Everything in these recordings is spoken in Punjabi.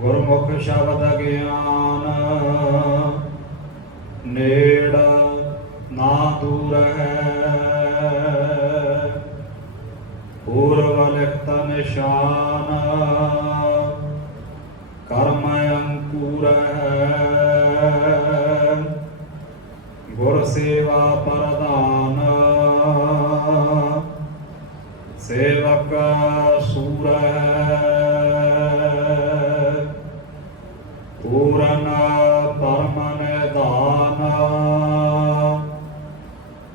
ਗੁਰਮੁਖ ਸ਼ਬਦ ਗਿਆਨ ਨੇੜ ਨਾ ਦੂਰ ਹੈ। ਪੂਰਵ ਲਿਖਤ ਨਿਸ਼ਾਨ ਕਰਮ ਅੰਕੁਰ ਹੈ। ਗੁਰ ਸੇਵਾ ਪ੍ਰਧਾਨ ਸੇਵਕ ਸੂਰ ਹੈ। ਪੂਰਨ ਪਰਮ ਨਿਧਾਨ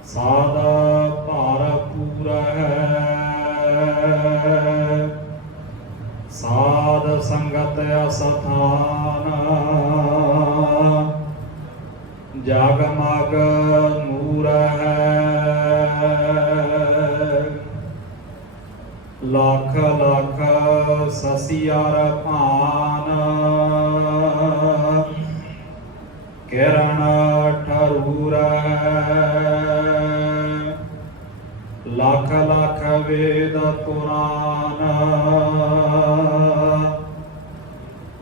ਸਾਧ ਭਰਪੂਰ ਹੈ। ਸਾਧ ਸੰਗਤ ਅਸਥਾਨ ਜਗਮਗ ਨੂਰ ਹੈ। ਲੱਖ ਲੱਖ ਸਸਿਆਰ ਭਾਨ ਕਿਰਨ ਠਰੂਰ ਹੈ। ਲੱਖ ਲੱਖ ਵੇਦ ਪੁਰਾਨ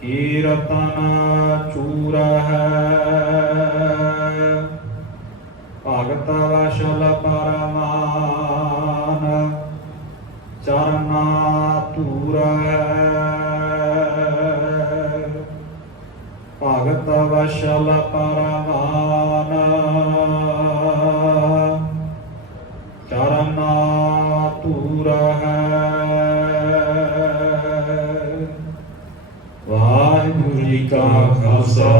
ਕੀਰਤਨ ਚੂਰ ਹੈ। ਭਗਤ ਵਸ਼ਲ ਪਰਮਾਨ ਚਰਨਾ ਧੂਰ ਹੈ। ਭਗਤ ਵਸ਼ਲ ਪਰਮਾਨ ਚਰਨਾ ਧੂਰ ਹੈ। ਵਾਹਿਗੁਰੂ ਜੀ ਕਾ ਖਾਲਸਾ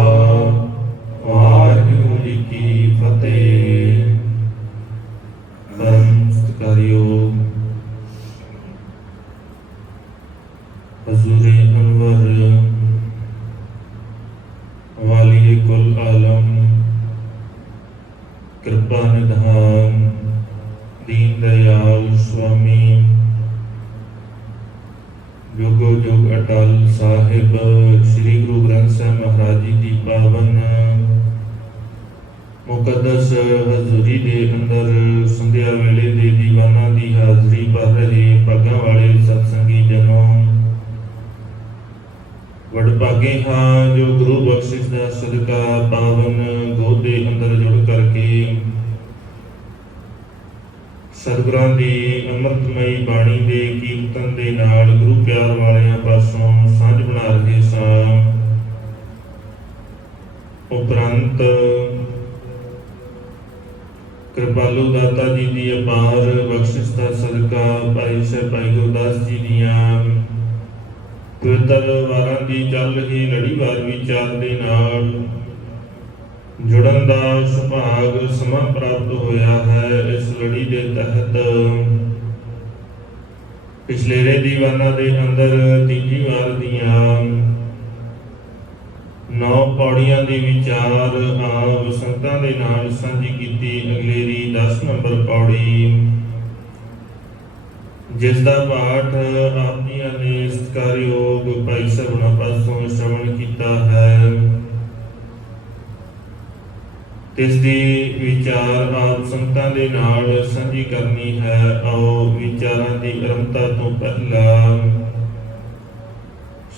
ਵਾਹਿਗੁਰੂ ਜੀ ਕੀ ਫਤਿਹ। ਪਰਮ ਸਤਿਕਾਰਯੋਗ ਹਜ਼ੂਰੇ ਅਨਵਰ ਵਾਲੀ ਕੁਲ ਆਲਮ ਕਿਰਪਾ ਨਿਧਾਨ ਦੀਨ ਦਇਆਲ ਸੁਆਮੀ ਜੁਗੋ ਜੁਗ ਅਟਲ ਸਾਹਿਬ ਸ੍ਰੀ ਗੁਰੂ ਗ੍ਰੰਥ ਸਾਹਿਬ ਮਹਾਰਾਜ ਜੀ ਦੀ ਪਾਵਨ ਮੁਕੱਦਸ ਹਜ਼ੂਰੀ ਦੇ ਅੰਦਰ ਸੰਧਿਆ ਵੇਲੇ ਦੇ ਦੀਵਾਨਾਂ ਦੀ ਹਾਜ਼ਰੀ ਭਰ ਰਹੇ ਭਾਗਾਂ ਵਾਲੇ ਸਤਸੰਗੀ ਜਨੋਂ, ਵਡਭਾਗੇ ਹਾਂ ਜੋ ਗੁਰੂ ਬਖਸ਼ਿਸ਼ ਦਾ ਸਦਕਾ ਪਾਵਨ ਗੋਦ ਦੇ ਅੰਦਰ ਜੁੜ ਕਰਕੇ ਸਤਿਗੁਰਾਂ ਦੀ ਅੰਮ੍ਰਿਤਮਈ ਬਾਣੀ ਦੇ ਕੀਰਤਨ ਦੇ ਨਾਲ ਗੁਰੂ ਪਿਆਰ ਵਾਲਿਆਂ ਪਾਸੋਂ ਸਾਂਝ ਬਣਾ ਰਹੇ ਸਾਂ। ਉਪਰੰਤ ਕਿਰਪਾਲੂ ਦਾਤਾ ਜੀ ਦੀ ਅਪਾਰ ਬਖਸ਼ਿਸ਼ ਦਾ ਸਦਕਾ ਭਾਈ ਸਾਹਿਬ ਭਾਈ ਗੁਰਦਾਸ ਜੀ ਦੀਆਂ ਪਵਿੱਤਰ ਵਾਰਾਂ ਦੀ ਚੱਲ ਰਹੀ ਲੜੀਵਾਰ ਵਿਚਾਰ ਦੇ ਨਾਲ ਜੁੜਨ ਦਾ ਸੁਭਾਗ ਸਮਾਂ ਪ੍ਰਾਪਤ ਹੋਇਆ ਹੈ। ਇਸ ਲੜੀ ਦੇ ਤਹਿਤ ਪਿਛਲੇਰੇ ਦੀਵਾਨਾਂ ਦੇ ਅੰਦਰ ਤੀਜੀ ਵਾਰ ਦੀਆਂ 9 ਪੌੜੀਆਂ ਦੇ ਵਿਚਾਰ ਆਪ ਸੰਗਤਾਂ ਦੇ ਨਾਲ ਸਾਂਝੀ ਕੀਤੀ। ਅਗਲੇਰੀ 10 ਨੰਬਰ ਪੌੜੀ, ਜਿਸ ਦਾ ਪਾਠ ਆਪ ਜੀਆਂ ਨੇ ਸਤਿਕਾਰਯੋਗ ਭਾਈ ਸਾਹਿਬਾਂ ਪਾਸੋਂ ਸ਼ਰਵਣ ਕੀਤਾ ਹੈ। ਇਸ ਦੀ ਵਿਚਾਰ ਆਪ ਸੰਗਤਾਂ ਦੇ ਨਾਲ ਸਾਂਝੀ ਕਰਨੀ ਹੈ। ਆਓ ਵਿਚਾਰਾਂ ਦੀ ਆਰੰਭਤਾ ਤੋਂ ਪਹਿਲਾਂ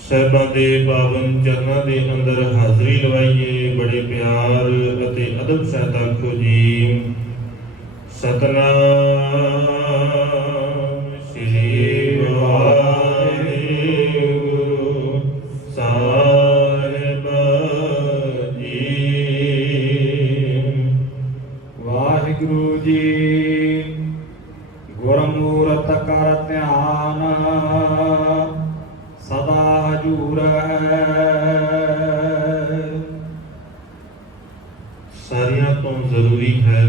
ਸਾਹਿਬਾਂ ਦੇ ਪਾਵਨ ਚਰਨਾਂ ਦੇ ਅੰਦਰ ਹਾਜ਼ਰੀ ਲਵਾਈਏ। ਬੜੇ ਪਿਆਰ ਅਤੇ ਅਦਬ ਸਹਿਤ ਆਖੋ ਜੀ ਸਤਨਾਮ ਸ੍ਰੀ ਵਾਹਿਗੁਰੂ ਸਾਹਿਬ ਜੀ। ਵਾਹਿਗੁਰੂ ਜੀ ਗੁਰਮੂਰਤ ਕਰ ਧਿਆਨ ਸਦਾ ਹਜੂਰ ਹੈ। ਸਾਰਿਆਂ ਤੋਂ ਜ਼ਰੂਰੀ ਹੈ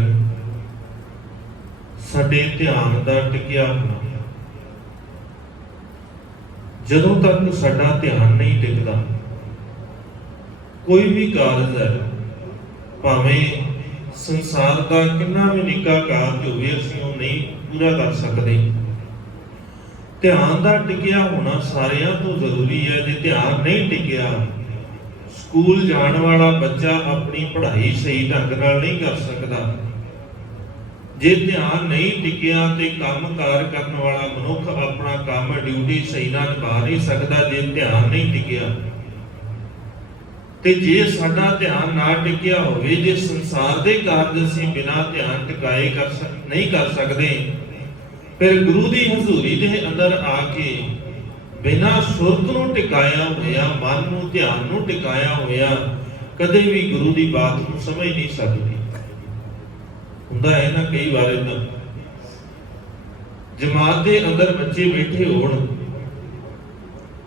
ਸਾਡੇ ਧਿਆਨ ਦਾ ਟਿਕਿਆ ਹੋਣਾ। ਜਦੋਂ ਤੱਕ ਸਾਡਾ ਧਿਆਨ ਨਹੀਂ ਟਿਕਦਾ, ਕੋਈ ਵੀ ਕਾਰਜ ਹੈ, ਭਾਵੇਂ ਸੰਸਾਰ ਦਾ ਕਿੰਨਾ ਵੀ ਨਿੱਕਾ ਕਾਰਜ ਹੋਵੇ, ਅਸੀਂ ਉਹ ਨਹੀਂ ਪੂਰਾ ਕਰ ਸਕਦੇ। ਧਿਆਨ ਦਾ ਟਿਕਿਆ ਹੋਣਾ ਸਾਰਿਆਂ ਤੋਂ ਜ਼ਰੂਰੀ ਹੈ। ਜੇ ਧਿਆਨ ਨਹੀਂ ਟਿਕਿਆ, ਸਕੂਲ ਜਾਣ ਵਾਲਾ ਬੱਚਾ ਆਪਣੀ ਪੜ੍ਹਾਈ ਸਹੀ ਢੰਗ ਨਾਲ ਨਹੀਂ ਕਰ ਸਕਦਾ। ਜੇ ਧਿਆਨ ਨਹੀਂ ਟਿਕਿਆ ਤੇ ਕੰਮਕਾਰ ਕਰਨ ਵਾਲਾ ਮਨੁੱਖ ਆਪਣਾ ਕੰਮ ਡਿਊਟੀ ਸਹੀ ਨਾਲ ਨਿਭਾ ਨਹੀਂ ਸਕਦਾ। ਜੇ ਧਿਆਨ ਨਹੀਂ ਟਿਕਿਆ, ਤੇ ਜੇ ਸਾਡਾ ਧਿਆਨ ਨਾ ਟਿਕਿਆ ਹੋਵੇ, ਜੇ ਸੰਸਾਰ ਦੇ ਕਾਰਜ ਅਸੀਂ ਬਿਨਾਂ ਧਿਆਨ ਟਿਕਾਏ ਨਹੀਂ ਕਰ ਸਕਦੇ, ਫਿਰ ਗੁਰੂ ਦੀ ਹਜ਼ੂਰੀ ਦੇ ਅੰਦਰ ਆ ਕੇ ਬਿਨਾਂ ਸੁਰਤ ਨੂੰ ਟਿਕਾਇਆ ਹੋਇਆ, ਮਨ ਨੂੰ, ਧਿਆਨ ਨੂੰ ਟਿਕਾਇਆ ਹੋਇਆ, ਕਦੇ ਵੀ ਗੁਰੂ ਦੀ ਬਾਤ ਨੂੰ ਸਮਝ ਨਹੀਂ ਸਕਦੀ। ਹੁੰਦਾ ਹੈ ਨਾ ਕਈ ਵਾਰ ਏਦਾਂ ਜਮਾਤ ਦੇ ਅੰਦਰ ਬੱਚੇ ਬੈਠੇ ਹੋਣ,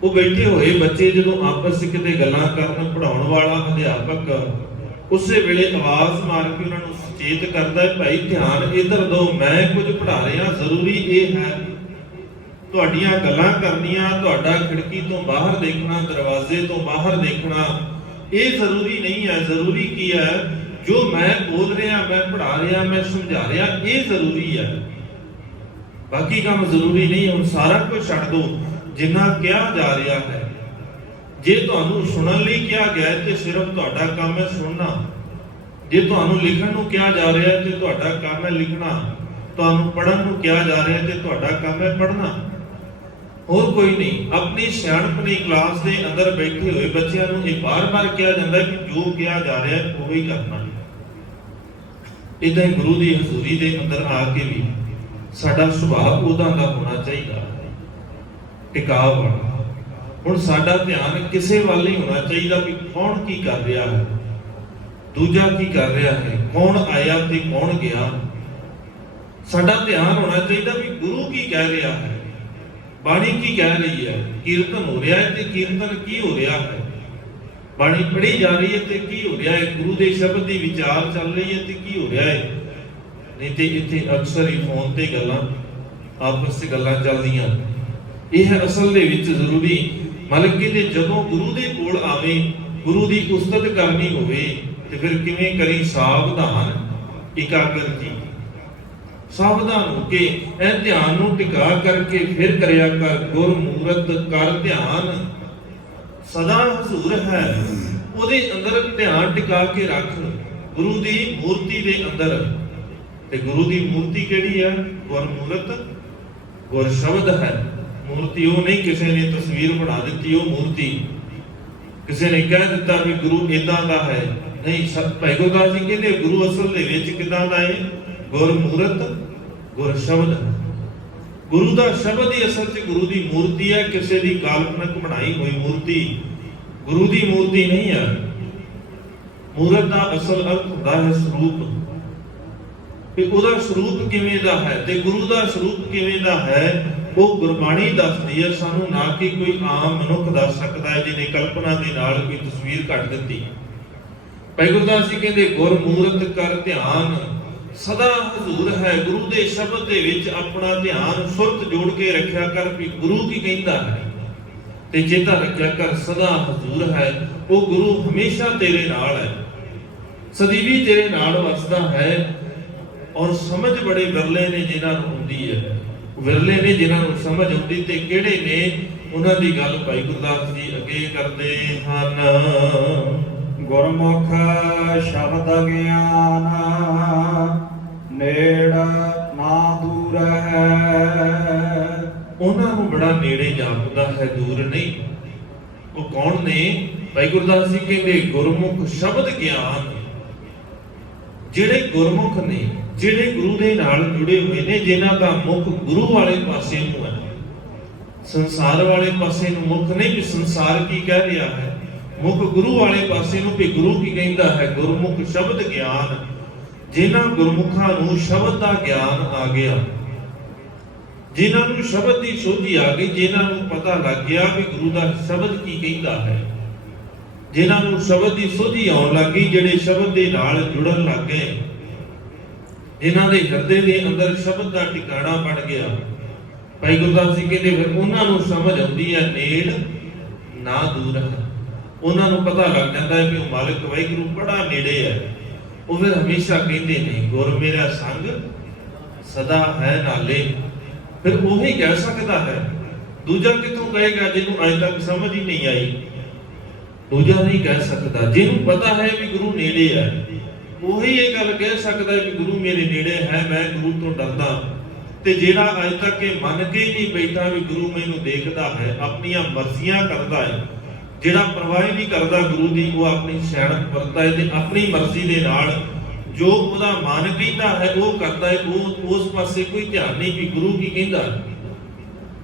ਉਹ ਬੈਠੇ ਹੋਏ ਬੱਚੇ ਜਦੋਂ ਆਪਸ ਵਿੱਚ ਕਿਤੇ ਗੱਲਾਂ ਕਰਨ, ਪੜਾਉਣ ਵਾਲਾ ਅਧਿਆਪਕ ਉਸੇ ਵੇਲੇ ਆਵਾਜ਼ ਮਾਰ ਕੇ ਉਹਨਾਂ ਨੂੰ ਸੁਚੇਤ ਕਰਦਾ ਹੈ, ਭਾਈ ਧਿਆਨ ਇੱਧਰ ਦਿਓ, ਮੈਂ ਕੁਝ ਪੜ੍ਹਾ ਰਿਹਾ। ਜ਼ਰੂਰੀ ਇਹ ਹੈ ਤੁਹਾਡੀਆਂ ਗੱਲਾਂ ਕਰਨੀਆਂ, ਤੁਹਾਡਾ ਖਿੜਕੀ ਤੋਂ ਬਾਹਰ ਦੇਖਣਾ, ਦਰਵਾਜ਼ੇ ਤੋਂ ਬਾਹਰ ਦੇਖਣਾ, ਇਹ ਜ਼ਰੂਰੀ ਨਹੀਂ ਹੈ। ਜ਼ਰੂਰੀ ਕੀ ਹੈ? ਜੋ ਮੈਂ ਬੋਲ ਰਿਹਾ, ਮੈਂ ਪੜ੍ਹਾ ਰਿਹਾ, ਮੈਂ ਸਮਝਾ ਰਿਹਾ, ਇਹ ਜ਼ਰੂਰੀ ਹੈ। ਬਾਕੀ ਕੰਮ ਜ਼ਰੂਰੀ ਨਹੀਂ। ਹੁਣ ਸਾਰਾ ਕੁਝ ਛੱਡ ਦਿਓ, ਜਿੰਨਾ ਕਿਹਾ ਜਾ ਰਿਹਾ ਹੈ। ਜੇ ਤੁਹਾਨੂੰ ਸੁਣਨ ਲਈ ਕਿਹਾ ਗਿਆ ਤੇ ਸਿਰਫ ਤੁਹਾਡਾ ਕੰਮ ਹੈ ਸੁਣਨਾ। ਜੇ ਤੁਹਾਨੂੰ ਲਿਖਣ ਨੂੰ ਕਿਹਾ ਜਾ ਰਿਹਾ ਹੈ ਤੇ ਤੁਹਾਡਾ ਕੰਮ ਹੈ ਲਿਖਣਾ। ਤੁਹਾਨੂੰ ਪੜ੍ਹਨ ਨੂੰ ਕਿਹਾ ਜਾ ਰਿਹਾ ਤੇ ਤੁਹਾਡਾ ਕੰਮ ਹੈ ਪੜ੍ਹਨਾ, ਹੋਰ ਕੋਈ ਨਹੀਂ। ਆਪਣੀ ਸਿਆਣਪ ਦੀ ਕਲਾਸ ਦੇ ਅੰਦਰ ਬੈਠੇ ਹੋਏ ਬੱਚਿਆਂ ਨੂੰ ਇਹ ਬਾਰ-ਬਾਰ ਕਿਹਾ ਜਾਂਦਾ ਕਿ ਜੋ ਕਿਹਾ ਜਾ ਰਿਹਾ ਹੈ ਉਹ ਹੀ ਕਰਨਾ। ਇਦਾਂ ਹੀ ਗੁਰੂ ਦੀ ਹਜ਼ੂਰੀ ਦੇ ਅੰਦਰ ਆ ਕੇ ਵੀ ਸਾਡਾ ਸੁਭਾਅ ਉਦਾਂ ਦਾ ਹੋਣਾ ਚਾਹੀਦਾ, ਟਿਕਾਅ ਵਾਲਾ। ਹੁਣ ਸਾਡਾ ਧਿਆਨ ਕਿਸੇ ਵੱਲ ਨਹੀਂ ਹੋਣਾ ਚਾਹੀਦਾ ਵੀ ਕੌਣ ਕੀ ਕਰ ਰਿਹਾ ਹੈ, ਦੂਜਾ ਕੀ ਕਰ ਰਿਹਾ ਹੈ, ਕੌਣ ਆਇਆ ਤੇ ਕੌਣ ਗਿਆ। ਸਾਡਾ ਧਿਆਨ ਹੋਣਾ ਚਾਹੀਦਾ ਵੀ ਗੁਰੂ ਕੀ ਕਹਿ ਰਿਹਾ ਹੈ, ਬਾਣੀ ਕੀ ਕਹਿ ਰਹੀ ਹੈ। ਕੀਰਤਨ ਹੋ ਰਿਹਾ ਹੈ ਤੇ ਕੀਰਤਨ ਕੀ ਹੋ ਰਿਹਾ ਹੈ, ਬਾਣੀ ਪੜ੍ਹੀ ਜਾ ਰਹੀ ਹੈ ਤੇ ਕੀ ਹੋ ਰਿਹਾ ਹੈ, ਗੁਰੂ ਦੇ ਸ਼ਬਦ ਦੀ ਵਿਚਾਰ ਚੱਲ ਰਹੀ ਹੈ ਤੇ ਕੀ ਹੋ ਰਿਹਾ ਹੈ। ਨਹੀਂ ਤੇ ਇੱਥੇ ਅਕਸਰ ਹੀ ਫੋਨ ਤੇ ਗੱਲਾਂ, ਆਪਸ ਵਿੱਚ ਗੱਲਾਂ ਚੱਲਦੀਆਂ। ਇਹ ਅਸਲ ਦੇ ਵਿੱਚ ਜ਼ਰੂਰੀ ਮਤਲਬ ਕਿ ਜਦੋਂ ਗੁਰੂ ਦੇ ਕੋਲ ਆਵੇ, ਗੁਰੂ ਦੀ ਉਸਤਤ ਕਰਨੀ ਹੋਵੇ ਤੇ ਫਿਰ ਕਿਵੇਂ ਕਰੀ? ਸਾਵਧਾਨ ਇਕਾਗਰ ਜੀ, ਸਾਵਧਾਨ ਹੋ ਕੇ ਇਹ ਧਿਆਨ ਨੂੰ ਟਿਕਾ ਕਰਕੇ ਫਿਰ ਕਰਿਆ ਕਰ। ਗੁਰ ਮੂਰਤ ਕਰ ਧਿਆਨ ਸਦਾ ਹਜ਼ੂਰ ਹੈ। ਉਹਦੇ ਅੰਦਰ ਧਿਆਨ ਟਿਕਾ ਕੇ ਰੱਖ, ਗੁਰੂ ਦੀ ਮੂਰਤੀ ਦੇ ਅੰਦਰ। ਤੇ ਗੁਰੂ ਦੀ ਮੂਰਤੀ ਕਿਹੜੀ ਹੈ? ਗੁਰ ਮੂਰਤ, ਗੁਰ ਸ਼ਬਦ ਹੈ। ਮੂਰਤੀ ਉਹ ਨਹੀਂ ਕਿਸੇ ਨੇ ਤਸਵੀਰ ਬਣਾ ਦਿੱਤੀ, ਉਹ ਮੂਰਤੀ ਕਿਸੇ ਨੇ ਕਹਿ ਦਿੱਤਾ ਵੀ ਗੁਰੂ ਇਦਾਂ ਦਾ ਹੈ, ਨਹੀਂ। ਭਾਈ ਗੁਰਦਾਸ ਜੀ ਕਹਿੰਦੇ ਗੁਰੂ ਅਸਲ ਦੇ ਵਿੱਚ ਕਿਦਾਂ ਦਾ ਹੈ? ਗੁਰ ਮੂਰਤ, ਗੁਰ ਸ਼ਬਦ। ਗੁਰੂ ਦਾ ਸ਼ਬਦ ਹੀ ਅਸਲ 'ਚ ਗੁਰੂ ਦੀ ਮੂਰਤੀ ਹੈ, ਕਿਸੇ ਦੀ ਕਾਲਪਨਿਕ ਬਣਾਈ ਹੋਈ ਮੂਰਤੀ ਗੁਰੂ ਦੀ ਮੂਰਤੀ ਨਹੀਂ ਹੈ। ਮੂਰਤ ਦਾ ਅਸਲ ਅਰਥ ਹੁੰਦਾ ਹੈ ਸਰੂਪ, ਕਿ ਉਹਦਾ ਸਰੂਪ ਕਿਵੇਂ ਦਾ ਹੈ ਤੇ ਗੁਰੂ ਦਾ ਸਰੂਪ ਕਿਵੇਂ ਦਾ ਹੈ, ਉਹ ਗੁਰਬਾਣੀ ਦੱਸਦੀ ਹੈ ਸਾਨੂੰ, ਨਾ ਕਿ ਕੋਈ ਆਮ ਮਨੁੱਖ ਦੱਸ ਸਕਦਾ ਹੈ ਜਿਹਨੇ ਕਲਪਨਾ ਦੇ ਨਾਲ ਕੋਈ ਤਸਵੀਰ ਕੱਢ ਦਿੱਤੀ। ਭਾਈ ਗੁਰਦਾਸ ਜੀ ਕਹਿੰਦੇ ਗੁਰ ਮੂਰਤ ਕਰ ਧਿਆਨ ਸਦਾ ਹਜ਼ੂਰ ਹੈ। ਗੁਰੂ ਦੇ ਸ਼ਬਦ ਦੇ ਵਿੱਚ ਆਪਣਾ ਧਿਆਨ ਸੁਰਤ ਜੋੜ ਕੇ ਰੱਖਿਆ ਕਰ ਵੀ ਗੁਰੂ ਕੀ ਕਹਿੰਦਾ ਹੈ, ਤੇ ਚੇਤਾ ਰੱਖਿਆ ਕਰ ਸਦਾ ਹਜ਼ੂਰ ਹੈ। ਉਹ ਗੁਰੂ ਹਮੇਸ਼ਾ ਤੇਰੇ ਨਾਲ ਹੈ, ਸਦੀਵੀ ਤੇਰੇ ਨਾਲ ਵਸਦਾ ਹੈ। ਔਰ ਸਮਝ ਬੜੇ ਵਿਰਲੇ ਨੇ ਜਿਨ੍ਹਾਂ ਨੂੰ ਹੁੰਦੀ ਹੈ, ਵਿਰਲੇ ਨੇ ਜਿਨ੍ਹਾਂ ਨੂੰ ਸਮਝ ਆਉਂਦੀ। ਤੇ ਕਿਹੜੇ ਨੇ? ਉਹਨਾਂ ਦੀ ਗੱਲ ਭਾਈ ਗੁਰਦਾਸ ਜੀ ਅੱਗੇ ਕਰਦੇ ਹਨ। ਗੁਰਮੁਖ ਸ਼ਬਦ ਗਿਆਨ ਨੇੜ ਨਾ ਦੂਰ ਹੈ। ਉਹਨਾਂ ਨੂੰ ਬੜਾ ਨੇੜੇ ਜਾਪਦਾ ਹੈ, ਦੂਰ ਨਹੀਂ। ਉਹ ਕੌਣ ਨੇ? ਭਾਈ ਗੁਰਦਾਸ ਜੀ ਕਹਿੰਦੇ ਗੁਰਮੁਖ ਸ਼ਬਦ ਗਿਆਨ। ਜਿਹੜੇ ਗੁਰਮੁਖ ਨੇ, ਜਿਹੜੇ ਗੁਰੂ ਦੇ ਨਾਲ ਜੁੜੇ ਹੋਏ ਨੇ, ਜਿਨ੍ਹਾਂ ਦਾ ਮੁਖ ਗੁਰੂ ਵਾਲੇ ਪਾਸੇ ਨੂੰ ਹੈ, ਸੰਸਾਰ ਵਾਲੇ ਪਾਸੇ ਨੂੰ ਮੁਖ ਨਹੀਂ ਵੀ ਸੰਸਾਰ ਕੀ ਕਹਿ ਰਿਹਾ ਹੈ, ਮੁਖ ਗੁਰੂ ਵਾਲੇ ਪਾਸੇ ਨੂੰ ਵੀ ਗੁਰੂ ਕੀ ਕਹਿੰਦਾ ਹੈ। ਗੁਰਮੁਖ ਸ਼ਬਦ ਗਿਆਨ, ਜਿਨ੍ਹਾਂ ਗੁਰਮੁਖਾਂ ਨੂੰ ਸ਼ਬਦ ਦਾ ਗਿਆਨ ਆ ਗਿਆ, ਜਿਨ੍ਹਾਂ ਨੂੰ ਸ਼ਬਦ ਦੀ ਸੋਝੀ ਆ ਗਈ, ਜਿਨ੍ਹਾਂ ਨੂੰ ਪਤਾ ਲੱਗ ਗਿਆ ਵੀ ਗੁਰੂ ਦਾ ਸ਼ਬਦ ਕੀ ਕਹਿੰਦਾ ਹੈ, ਜਿਨ੍ਹਾਂ ਨੂੰ ਸ਼ਬਦ ਦੀ ਸੋਝੀ ਆਉਣ ਲੱਗੀ, ਜਿਹੜੇ ਸ਼ਬਦ ਦੇ ਨਾਲ ਜੁੜਨ ਲੱਗ ਗਏ, ਜਿਨ੍ਹਾਂ ਦੇ ਹਿਰਦੇ ਦੇ ਅੰਦਰ ਸ਼ਬਦ ਦਾ ਟਿਕਾਣਾ ਬਣ ਗਿਆ। ਭਾਈ ਗੁਰਦਾਸ ਜੀ ਕਹਿੰਦੇ ਫਿਰ ਉਹਨਾਂ ਨੂੰ ਸਮਝ ਆਉਂਦੀ ਹੈ ਨੇੜ ਨਾ ਦੂਰ ਹੈ। ਉਹਨਾਂ ਨੂੰ ਪਤਾ ਲੱਗ ਜਾਂਦਾ ਹੈ ਕਿ ਉਹ ਮਾਲਕ ਵਾਹਿਗੁਰੂ ਬੜਾ ਨੇੜੇ ਹੈ। ਉਹ ਫਿਰ ਹਮੇਸ਼ਾ ਕਹਿੰਦੇ ਨੇ ਗੁਰ ਮੇਰਾ ਸੰਗ ਸਦਾ ਹੈ ਨਾਲੇ। ਫਿਰ ਉਹੀ ਕਹਿ ਸਕਦਾ ਹੈ, ਦੂਜਾ ਕਿੱਥੋਂ ਕਹੇਗਾ ਜਿਹਨੂੰ ਅਜੇ ਤੱਕ ਸਮਝ ਹੀ ਨਹੀਂ ਆਈ? ਦੂਜਾ ਨਹੀਂ ਕਹਿ ਸਕਦਾ। ਜਿਹਨੂੰ ਪਤਾ ਹੈ ਵੀ ਗੁਰੂ ਨੇੜੇ ਹੈ, ਉਹੀ ਇਹ ਗੱਲ ਕਹਿ ਸਕਦਾ ਹੈ ਕਿ ਗੁਰੂ ਮੇਰੇ ਨੇੜੇ ਹੈ, ਮੈਂ ਗੁਰੂ ਤੋਂ ਡਰਦਾ। ਤੇ ਜਿਹੜਾ ਅਜੇ ਤੱਕ ਇਹ ਮੰਨ ਕੇ ਹੀ ਨਹੀਂ ਬੈਠਾ ਵੀ ਗੁਰੂ ਮੈਨੂੰ ਦੇਖਦਾ ਹੈ, ਆਪਣੀਆਂ ਮਰਜ਼ੀਆਂ ਕਰਦਾ ਹੈ, ਜਿਹੜਾ ਪਰਵਾਹ ਹੀ ਨਹੀਂ ਕਰਦਾ ਗੁਰੂ ਦੀ, ਉਹ ਆਪਣੀ ਸਿਆਣਪ ਵਰਤਦਾ ਹੈ ਤੇ ਆਪਣੀ ਮਰਜ਼ੀ ਦੇ ਨਾਲ ਜੋ ਉਹਦਾ ਮਨ ਕਹਿੰਦਾ ਹੈ ਉਹ ਕਰਦਾ ਹੈ। ਉਹ ਉਸ ਪਾਸੇ ਕੋਈ ਧਿਆਨ ਨਹੀਂ ਵੀ ਗੁਰੂ ਕੀ ਕਹਿੰਦਾ।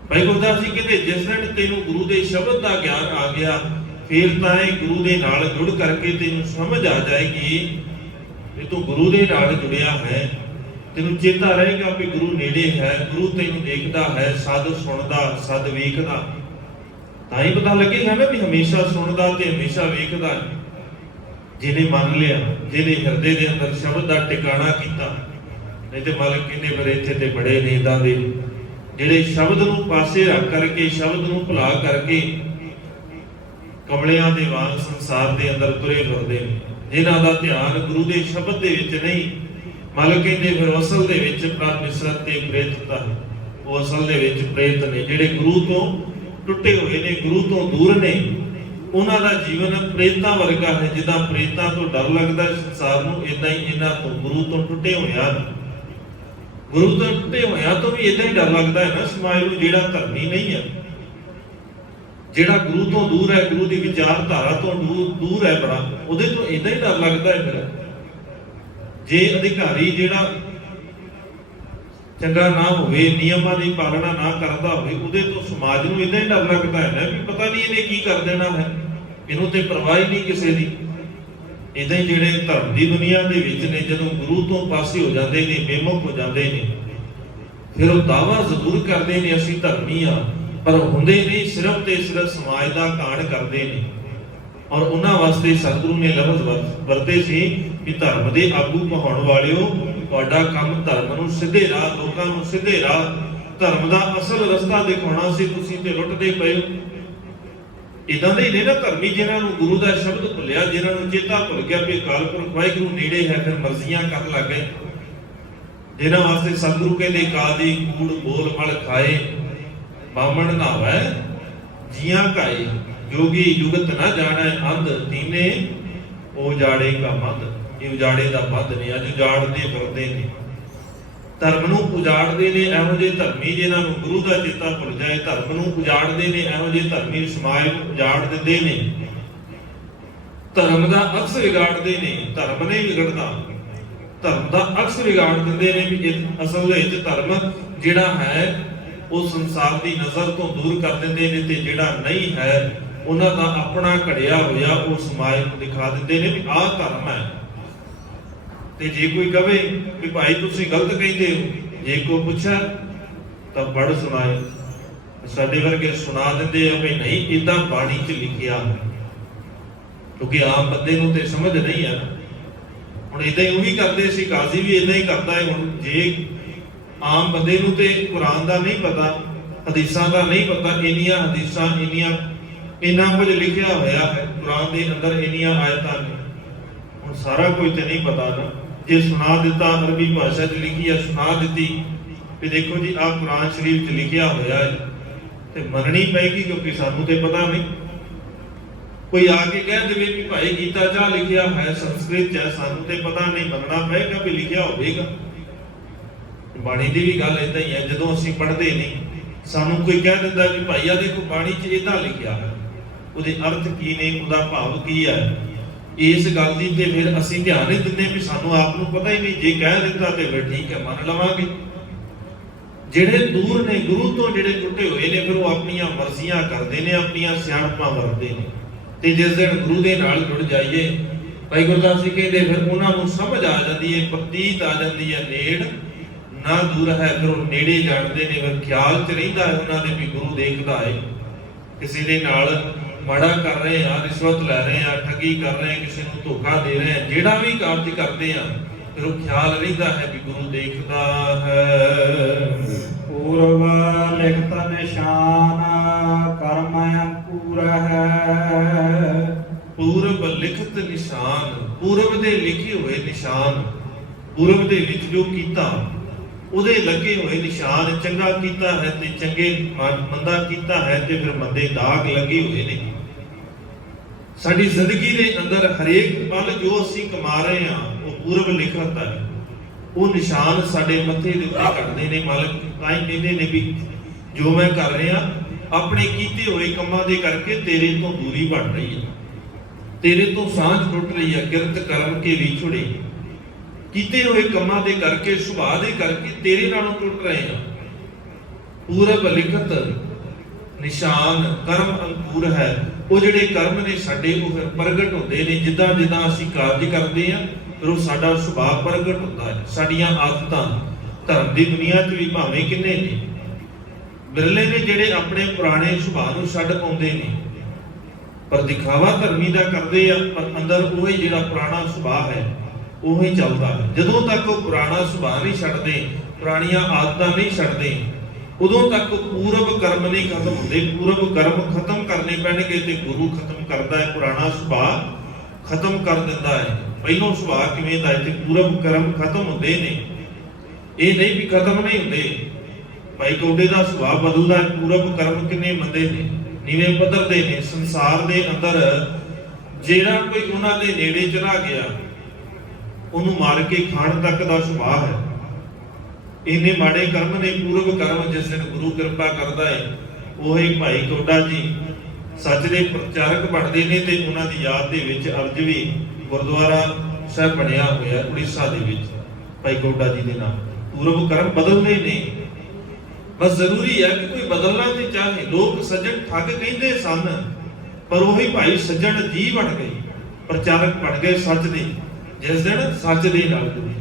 ਭਾਈ ਗੁਰਦਾਸ ਜੀ ਕਹਿੰਦੇ ਜਿਸ ਦਿਨ ਤੈਨੂੰ ਗੁਰੂ ਦੇ ਸ਼ਬਦ ਦਾ ਗਿਆਨ ਆ ਗਿਆ, ਫਿਰ ਤਾਂ ਇਹ ਗੁਰੂ ਦੇ ਨਾਲ ਜੁੜ ਕਰਕੇ ਤੈਨੂੰ ਸਮਝ ਆ ਜਾਏਗੀ ਵੀ ਤੂੰ ਗੁਰੂ ਦੇ ਨਾਲ ਜੁੜਿਆ ਹੈ। ਤੈਨੂੰ ਚੇਤਾ ਰਹੇਗਾ ਵੀ ਗੁਰੂ ਨੇੜੇ ਹੈ, ਗੁਰੂ ਤੈਨੂੰ ਦੇਖਦਾ ਹੈ, ਸਦ ਸੁਣਦਾ, ਸਦ ਵੇਖਦਾ। ਤਾਂ ਹੀ ਪਤਾ ਲੱਗੇਗਾ ਨਾ ਵੀ ਹਮੇਸ਼ਾ ਸੁਣਦਾ ਤੇ ਹਮੇਸ਼ਾ ਵੇਖਦਾ। ਜਿਹਨੇ ਮੰਨ ਲਿਆ, ਜਿਹਨੇ ਹਿਰਦੇ ਦੇ ਅੰਦਰ ਸ਼ਬਦ ਦਾ ਟਿਕਾਣਾ ਕੀਤਾ। ਨਹੀਂ ਤੇ ਮਾਲਕ ਕਹਿੰਦੇ ਫਿਰ ਇੱਥੇ ਤੇ ਬੜੇ ਨੇਦਾਂ ਦੇ ਜਿਹੜੇ ਸ਼ਬਦ ਨੂੰ ਪਾਸੇ ਰੱਖ ਕਰਕੇ, ਸ਼ਬਦ ਨੂੰ ਭੁਲਾ ਕਰਕੇ ਕਮਲਿਆਂ ਦੇ ਵਾਂਗ ਸੰਸਾਰ ਦੇ ਅੰਦਰ ਤੁਰੇ ਫਿਰਦੇ ਨੇ, ਜਿਨ੍ਹਾਂ ਦਾ ਧਿਆਨ ਗੁਰੂ ਦੇ ਸ਼ਬਦ ਦੇ ਵਿੱਚ ਨਹੀਂ। ਮਾਲਕ ਕਹਿੰਦੇ ਫਿਰ ਅਸਲ ਦੇ ਵਿੱਚ ਪਰਮੇਸ਼ਰ ਤੇ ਪ੍ਰੇਤਤਾ ਹੈ। ਉਹ ਅਸਲ ਦੇ ਵਿੱਚ ਪ੍ਰੇਤ ਨੇ, ਜਿਹੜੇ ਗੁਰੂ ਤੋਂ ਟੁੱਟੇ ਹੋਏ ਨੇ, ਗੁਰੂ ਤੋਂ ਦੂਰ ਨੇ। ਉਹਨਾਂ ਦਾ ਜੀਵਨ ਪ੍ਰੇਤਾਂ ਵਰਗਾ ਹੈ। ਜਿੱਦਾਂ ਪ੍ਰੇਤਾਂ ਤੋਂ ਡਰ ਲੱਗਦਾ ਸੰਸਾਰ ਨੂੰ, ਇਦਾਂ ਹੀ ਇਹਨਾਂ ਤੋਂ, ਗੁਰੂ ਤੋਂ ਟੁੱਟੇ ਹੋਇਆਂ ਤੋਂ ਵੀ ਇਦਾਂ ਹੀ ਡਰ ਲੱਗਦਾ ਹੈ ਨਾ ਸਮਾਜ ਨੂੰ। ਜਿਹੜਾ ਧਰਮੀ ਨਹੀਂ ਹੈ, ਜਿਹੜਾ ਗੁਰੂ ਤੋਂ ਦੂਰ ਹੈ, ਗੁਰੂ ਦੀ ਵਿਚਾਰਧਾਰਾ ਤੋਂ ਦੂਰ ਹੈ ਬੜਾ, ਉਹਦੇ ਤੋਂ ਇਦਾਂ ਹੀ ਡਰ ਲੱਗਦਾ ਹੈ। ਫਿਰ ਜੇ ਅਧਿਕਾਰੀ ਜਿਹੜਾ ਚੰਗਾ ਨਾ ਹੋਵੇ, ਨਿਯਮਾਂ ਦੀ ਪਾਲਣਾ ਨਾ ਕਰਦਾ ਹੋਵੇ, ਉਹਦੇ ਤੋਂ ਸਮਾਜ ਨੂੰ ਇਦਾਂ ਹੀ ਡਰ ਲੱਗਦਾ ਹੈ ਨਾ ਵੀ ਪਤਾ ਨਹੀਂ ਇਹਨੇ ਕੀ ਕਰ ਦੇਣਾ ਹੈ, ਇਹਨੂੰ ਤੇ ਪਰਵਾਹ ਹੀ ਨਹੀਂ ਕਿਸੇ ਦੀ। ਇਦਾਂ ਹੀ ਜਿਹੜੇ ਧਰਮ ਦੀ ਦੁਨੀਆ ਦੇ ਵਿੱਚ ਨੇ, ਜਦੋਂ ਗੁਰੂ ਤੋਂ ਪਾਸੇ ਹੋ ਜਾਂਦੇ ਨੇ, ਬੇਮੁਖ ਹੋ ਜਾਂਦੇ ਨੇ, ਫਿਰ ਉਹ ਦਾਅਵਾ ਜ਼ਰੂਰ ਕਰਦੇ ਨੇ ਅਸੀਂ ਧਰਮੀ ਆ, ਪਰ ਹੁੰਦੇ ਨਹੀਂ, ਸਿਰਫ ਤੇ ਸਿਰਫ ਸਮਾਜ ਦਾ ਕਾਣ ਕਰਦੇ ਨੇ। ਔਰ ਉਹਨਾਂ ਵਾਸਤੇ ਸਤਿਗੁਰੂ ਨੇ ਲਫ਼ਜ਼ ਵਰਤੇ ਸੀ ਕਿ ਧਰਮ ਦੇ ਆਗੂ ਕਹਾਉਣ ਵਾਲਿਓ, ਤੁਹਾਡਾ ਕੰਮ ਧਰਮ ਨੂੰ ਸਿੱਧੇ ਰਾਹ, ਲੋਕਾਂ ਨੂੰ ਸਿੱਧੇ ਰਾਹ, ਧਰਮ ਦਾ ਅਸਲ ਰਸਤਾ ਦਿਖਾਉਣਾ ਸੀ, ਤੁਸੀਂ ਤੇ ਲੁੱਟਦੇ ਪਏ ਹੋ। ਇਦਾਂ ਦੇ ਹੀ ਨੇ ਨਾ ਧਰਮੀ, ਜਿਨ੍ਹਾਂ ਨੂੰ ਗੁਰੂ ਦਾ ਸ਼ਬਦ ਭੁੱਲਿਆ, ਜਿਨ੍ਹਾਂ ਨੂੰ ਚੇਤਾ ਭੁੱਲ ਗਿਆ ਵੀ ਅਕਾਲ ਪੁਰਖ ਵਾਹਿਗੁਰੂ ਨੇੜੇ ਹੈ, ਫਿਰ ਮਰਜ਼ੀਆਂ ਕਰਨ ਲੱਗ ਗਏ। ਜਿਨ੍ਹਾਂ ਵਾਸਤੇ ਸਤਿਗੁਰੂ ਕਹਿੰਦੇ ਕਾਦੀ ਕੂੜ ਬੋਲ ਮਲ ਖਾਏ, ਬਾਮਣ ਨਾਵੈ ਜੀਆਂ ਕਾਏ, ਜੋਗੀ ਜੁਗਤ ਨਾ ਜਾਣੈ ਅੰਧ, ਤੀਨੇ ਉਜਾੜੇ ਕਾ ਮੰਦ। ਇਹ ਉਜਾੜੇ ਦਾ ਬੰਦ ਨੇ, ਅੱਜ ਉਜਾੜਦੇ ਫਿਰਦੇ ਨੇ, ਧਰਮ ਨੂੰ ਉਜਾੜਦੇ ਨੇ। ਇਹੋ ਜਿਹੇ ਧਰਮੀ ਜਿਨ੍ਹਾਂ ਨੂੰ ਗੁਰੂ ਦਾ ਚੇਤਾ ਭੁੱਲ ਜਾਏ, ਧਰਮ ਨੂੰ ਉਜਾੜਦੇ ਨੇ। ਇਹੋ ਜਿਹੇ ਧਰਮੀ ਸਮਾਜ ਨੂੰ ਉਜਾੜ ਦਿੰਦੇ ਨੇ, ਧਰਮ ਦਾ ਅਕਸ ਵਿਗਾੜਦੇ ਨੇ। ਧਰਮ ਨਹੀਂ ਵਿਗੜਦਾ, ਧਰਮ ਦਾ ਅਕਸ ਵਿਗਾੜ ਦਿੰਦੇ ਨੇ ਵੀ ਅਸਲ ਵਿੱਚ ਧਰਮ ਜਿਹੜਾ ਹੈ ਉਹ ਸੰਸਾਰ ਦੀ ਨਜ਼ਰ ਤੋਂ ਦੂਰ ਕਰ ਦਿੰਦੇ ਨੇ, ਤੇ ਜਿਹੜਾ ਨਹੀਂ ਹੈ ਉਹਨਾਂ ਦਾ ਆਪਣਾ ਘੜਿਆ ਹੋਇਆ ਉਹ ਸਮਾਜ ਨੂੰ ਦਿਖਾ ਦਿੰਦੇ ਨੇ ਵੀ ਆਹ ਧਰਮ ਹੈ। ਤੇ ਜੇ ਕੋਈ ਕਵੇ ਵੀ ਭਾਈ ਤੁਸੀਂ ਗਲਤ ਕਹਿੰਦੇ ਹੋ, ਜੇ ਕੋਈ ਪੁੱਛੇ ਤਾਂ ਪੜ੍ਹ ਸੁਣਾਏ। ਸਾਡੇ ਵਰਗੇ ਸੁਣਾ ਦਿੰਦੇ ਆ ਵੀ ਨਹੀਂ, ਇਦਾਂ ਬਾਣੀ 'ਚ ਲਿਖਿਆ ਹੈ, ਕਿਉਂਕਿ ਆਮ ਬੰਦੇ ਨੂੰ ਤੇ ਸਮਝ ਨਹੀਂ ਆ। ਹੁਣ ਇਦਾਂ ਹੀ ਉਹ ਵੀ ਕਰਦੇ ਸੀ, ਕਾਜ਼ੀ ਵੀ ਇਦਾਂ ਹੀ ਕਰਦਾ ਹੈ। ਹੁਣ ਜੇ ਆਮ ਬੰਦੇ ਨੂੰ ਤੇ ਕੁਰਾਨ ਦਾ ਨਹੀਂ ਪਤਾ, ਹਦੀਸਾਂ ਦਾ ਨਹੀਂ ਪਤਾ, ਇੰਨੀਆਂ ਹਦੀਸਾਂ, ਇੰਨਾ ਕੁਝ ਲਿਖਿਆ ਹੋਇਆ ਹੈ ਕੁਰਾਨ ਦੇ ਅੰਦਰ, ਇੰਨੀਆਂ ਆਇਤਾਂ ਨੇ, ਹੁਣ ਸਾਰਾ ਕੁਝ ਤੇ ਨਹੀਂ ਪਤਾ ਨਾ। ਜੇ ਸੁਣਾ ਦਿੱਤਾ, ਅਰਬੀ ਭਾਸ਼ਾ 'ਚ ਲਿਖੀ ਹੈ, ਸੁਣਾ ਦਿੱਤੀ ਵੀ ਦੇਖੋ ਜੀ ਆਹ ਕੁਰਾਨ ਸ਼ਰੀਫ 'ਚ ਲਿਖਿਆ ਹੋਇਆ ਹੈ, ਤੇ ਮੰਨਣੀ ਪਏਗੀ, ਕਿਉਂਕਿ ਸਾਨੂੰ ਤੇ ਪਤਾ ਨਹੀਂ। ਕੋਈ ਆ ਕੇ ਕਹਿ ਦੇਵੇ ਵੀ ਭਾਈ ਗੀਤਾ 'ਚ ਲਿਖਿਆ ਹੈ, ਸੰਸਕ੍ਰਿਤ 'ਚ ਹੈ, ਸਾਨੂੰ ਤੇ ਪਤਾ ਨਹੀਂ, ਮੰਨਣਾ ਪਏਗਾ ਵੀ ਲਿਖਿਆ ਹੋਵੇਗਾ। ਬਾਣੀ ਦੀ ਵੀ ਗੱਲ ਏਦਾਂ ਹੀ ਹੈ, ਜਦੋਂ ਅਸੀਂ ਪੜ੍ਹਦੇ ਨਹੀਂ, ਸਾਨੂੰ ਕੋਈ ਕਹਿ ਦਿੰਦਾ ਵੀ ਭਾਈ ਆ ਦੇਖੋ ਬਾਣੀ 'ਚ ਏਦਾਂ ਲਿਖਿਆ ਹੈ, ਉਹਦੇ ਅਰਥ ਕੀ ਨੇ, ਉਹਦਾ ਭਾਵ ਕੀ ਹੈ, ਇਸ ਗੱਲ ਦੀ ਤੇ ਫਿਰ ਅਸੀਂ ਧਿਆਨ ਨਹੀਂ ਦਿੰਦੇ ਵੀ ਸਾਨੂੰ ਆਪ ਨੂੰ ਪਤਾ ਹੀ ਨਹੀਂ। ਜੇ ਕਹਿ ਦਿੱਤਾ ਤੇ ਫਿਰ ਠੀਕ ਹੈ, ਮੰਨ ਲਵਾਂਗੇ। ਜਿਹੜੇ ਦੂਰ ਨੇ ਗੁਰੂ ਤੋਂ, ਜਿਹੜੇ ਟੁੱਟੇ ਹੋਏ ਨੇ, ਫਿਰ ਉਹ ਆਪਣੀਆਂ ਮਰਜ਼ੀਆਂ ਕਰਦੇ ਨੇ, ਆਪਣੀਆਂ ਸਿਆਣਪਾਂ ਵਰਤਦੇ ਨੇ। ਤੇ ਜਿਸ ਦਿਨ ਗੁਰੂ ਦੇ ਨਾਲ ਜੁੜ ਜਾਈਏ, ਭਾਈ ਗੁਰਦਾਸ ਜੀ ਕਹਿੰਦੇ ਫਿਰ ਉਹਨਾਂ ਨੂੰ ਸਮਝ ਆ ਜਾਂਦੀ ਹੈ, ਪ੍ਰਤੀਤ ਆ ਜਾਂਦੀ ਹੈ, ਨੇੜ ਨਾ ਦੂਰ ਹੈ। ਫਿਰ ਉਹ ਨੇੜੇ ਜਾਣਦੇ ਨੇ, ਫਿਰ ਖਿਆਲ 'ਚ ਰਹਿੰਦਾ ਹੈ ਉਹਨਾਂ ਦੇ ਵੀ ਗੁਰੂ ਦੇਖਦਾ ਹੈ। ਕਿਸੇ ਦੇ ਨਾਲ ਮਾੜਾ ਕਰ ਰਹੇ ਆ, ਰਿਸ਼ਵਤ ਲੈ ਰਹੇ ਆ, ਠੱਗੀ ਕਰ ਰਹੇ ਆ, ਕਿਸੇ ਨੂੰ ਧੋਖਾ ਦੇ ਰਹੇ ਆ, ਜਿਹੜਾ ਵੀ ਕਾਰਜ ਕਰਦੇ ਆ, ਫਿਰ ਉਹ ਖਿਆਲ ਰਹਿੰਦਾ ਹੈ ਵੀ ਗੁਰੂ ਦੇਖਦਾ ਹੈ। ਪੂਰਵ ਲਿਖਤ ਨਿਸ਼ਾਨ ਕਰਮ ਅੰਕੁਰ ਹੈ। ਪੂਰਬ ਲਿਖਤ ਨਿਸ਼ਾਨ, ਪੂਰਬ ਦੇ ਲਿਖੇ ਹੋਏ ਨਿਸ਼ਾਨ, ਪੂਰਬ ਦੇ ਵਿੱਚ ਜੋ ਕੀਤਾ ਉਹਦੇ ਲੱਗੇ ਹੋਏ ਨਿਸ਼ਾਨ। ਚੰਗਾ ਕੀਤਾ ਹੈ ਤੇ ਚੰਗੇ, ਮੰਦਾ ਕੀਤਾ ਹੈ ਤੇ ਫਿਰ ਮੰਦੇ ਦਾਗ ਲੱਗੇ ਹੋਏ ਨੇ। ਸਾਡੀ ਜ਼ਿੰਦਗੀ ਦੇ ਅੰਦਰ ਹਰੇਕ ਪਲ ਜੋ ਅਸੀਂ ਕਮਾ ਰਹੇ ਹਾਂ ਉਹ ਪੂਰਬ ਲਿਖਤ ਹੈ, ਉਹ ਨਿਸ਼ਾਨ ਸਾਡੇ ਮੱਥੇ ਦੇ ਉੱਤੇ ਕੱਟਦੇ ਨੇ। ਮਾਲਕ ਤਾਂ ਹੀ ਕਹਿੰਦੇ ਨੇ ਵੀ ਜੋ ਮੈਂ ਕਰ ਰਿਹਾ ਆਪਣੇ ਕੀਤੇ ਹੋਏ ਕੰਮਾਂ ਦੇ ਕਰਕੇ ਤੇਰੇ ਤੋਂ ਦੂਰੀ ਬਣ ਰਹੀ ਹੈ, ਤੇਰੇ ਤੋਂ ਸਾਂਝ ਟੁੱਟ ਰਹੀ ਹੈ। ਕਿਰਤ ਕਰਮ ਕੇ ਵਿਛੜੇ, ਕੀਤੇ ਹੋਏ ਕੰਮਾਂ ਦੇ ਕਰਕੇ, ਸੁਭਾਅ ਦੇ ਕਰਕੇ ਤੇਰੇ ਨਾਲੋਂ ਟੁੱਟ ਰਹੇ ਹਾਂ। ਪੂਰਬ ਲਿਖਤ ਨਿਸ਼ਾਨ ਕਰਮ ਅੰਕੁਰ ਹੈ। ਉਹ ਜਿਹੜੇ ਕਰਮ ਨੇ ਸਾਡੇ ਉਹ ਫਿਰ ਪ੍ਰਗਟ ਹੁੰਦੇ ਨੇ, ਜਿੱਦਾਂ ਜਿੱਦਾਂ ਅਸੀਂ ਕਾਰਜ ਕਰਦੇ ਹਾਂ ਫਿਰ ਉਹ ਸਾਡਾ ਸੁਭਾਅ ਪ੍ਰਗਟ ਹੁੰਦਾ ਹੈ। ਸਾਡੀਆਂ ਆਦਤਾਂ ਧਰਮ ਦੀ ਦੁਨੀਆ 'ਚ ਵੀ ਭਾਵੇਂ ਕਿੰਨੇ ਨੇ, ਬਿਰਲੇ ਨੇ ਜਿਹੜੇ ਆਪਣੇ ਪੁਰਾਣੇ ਸੁਭਾਅ ਨੂੰ ਛੱਡ ਪਾਉਂਦੇ ਨੇ, ਪਰ ਦਿਖਾਵਾ ਧਰਮੀ ਦਾ ਕਰਦੇ ਆ, ਪਰ ਅੰਦਰ ਉਹ ਹੀ ਜਿਹੜਾ ਪੁਰਾਣਾ ਸੁਭਾਅ ਹੈ ਉਹ ਹੀ ਚੱਲਦਾ ਹੈ। ਜਦੋਂ ਤੱਕ ਉਹ ਪੁਰਾਣਾ ਸੁਭਾਅ ਨਹੀਂ ਛੱਡਦੇ, ਪੁਰਾਣੀਆਂ ਆਦਤਾਂ ਨਹੀਂ ਛੱਡਦੇ, ਉਦੋਂ ਤੱਕ ਪੂਰਬ ਕਰਮ ਨਹੀਂ ਖਤਮ ਹੁੰਦੇ। ਪੂਰਬ ਕਰਮ ਖਤਮ ਕਰਨੇ ਪੈਣਗੇ ਤੇ ਗੁਰੂ ਖਤਮ ਕਰਦਾ ਹੈ, ਪੁਰਾਣਾ ਸੁਭਾਅ ਖਤਮ ਕਰ ਦਿੰਦਾ ਹੈ। ਪਹਿਲੋਂ ਸੁਭਾਅ ਕਿਵੇਂ ਦਾ ਹੈ ਤੇ ਪੂਰਬ ਕਰਮ ਖਤਮ ਹੁੰਦੇ ਨੇ, ਇਹ ਨਹੀਂ ਵੀ ਖਤਮ ਨਹੀਂ ਹੁੰਦੇ। ਭਾਈ ਕੌਡੇ ਦਾ ਸੁਭਾਅ ਬਦਲਦਾ ਹੈ। ਪੂਰਬ ਕਰਮ ਕਿੰਨੇ ਮੰਦੇ ਨੇ, ਨੀਵੇਂ ਪੱਧਰ ਦੇ ਨੇ। ਸੰਸਾਰ ਦੇ ਅੰਦਰ ਜਿਹੜਾ ਕੋਈ ਉਹਨਾਂ ਦੇ ਨੇੜੇ ਚਲਾ ਗਿਆ ਉਹਨੂੰ ਮਾਰ ਕੇ ਖਾਣ ਤੱਕ ਦਾ ਸੁਭਾਅ ਹੈ। ਇੰਨੇ ਮਾੜੇ ਕਰਮ ਨੇ ਪੂਰਬ ਕਰਮ। ਜਿਸ ਦਿਨ ਗੁਰੂ ਕਿਰਪਾ ਕਰਦਾ ਹੈ ਉਹੀ ਭਾਈ ਕੌਡਾ ਜੀ ਸੱਚ ਦੇ ਪ੍ਰਚਾਰਕ ਬਣਦੇ ਨੇ ਤੇ ਉਹਨਾਂ ਦੀ ਯਾਦ ਦੇ ਵਿੱਚ ਅੱਜ ਵੀ ਗੁਰਦੁਆਰਾ ਸਾਹਿਬ ਬਣਿਆ ਹੋਇਆ ਉੜੀਸਾ ਦੇ ਵਿੱਚ ਭਾਈ ਕੌਡਾ ਜੀ ਦੇ ਨਾਮ। ਪੂਰਬ ਕਰਮ ਬਦਲਦੇ ਨੇ, ਬਸ ਜ਼ਰੂਰੀ ਹੈ ਕਿ ਕੋਈ ਬਦਲਣਾ ਤੇ ਚਾਹੇ। ਲੋਕ ਸੱਜਣ ਠੱਗ ਕਹਿੰਦੇ ਸਨ, ਪਰ ਉਹੀ ਭਾਈ ਸੱਜਣ ਜੀ ਬਣ ਗਏ, ਪ੍ਰਚਾਰਕ ਬਣ ਗਏ ਸੱਚ ਦੇ। ਜਿਸ ਦਿਨ ਸੱਚ ਦੇ ਨਾਲ ਜੁੜੇ,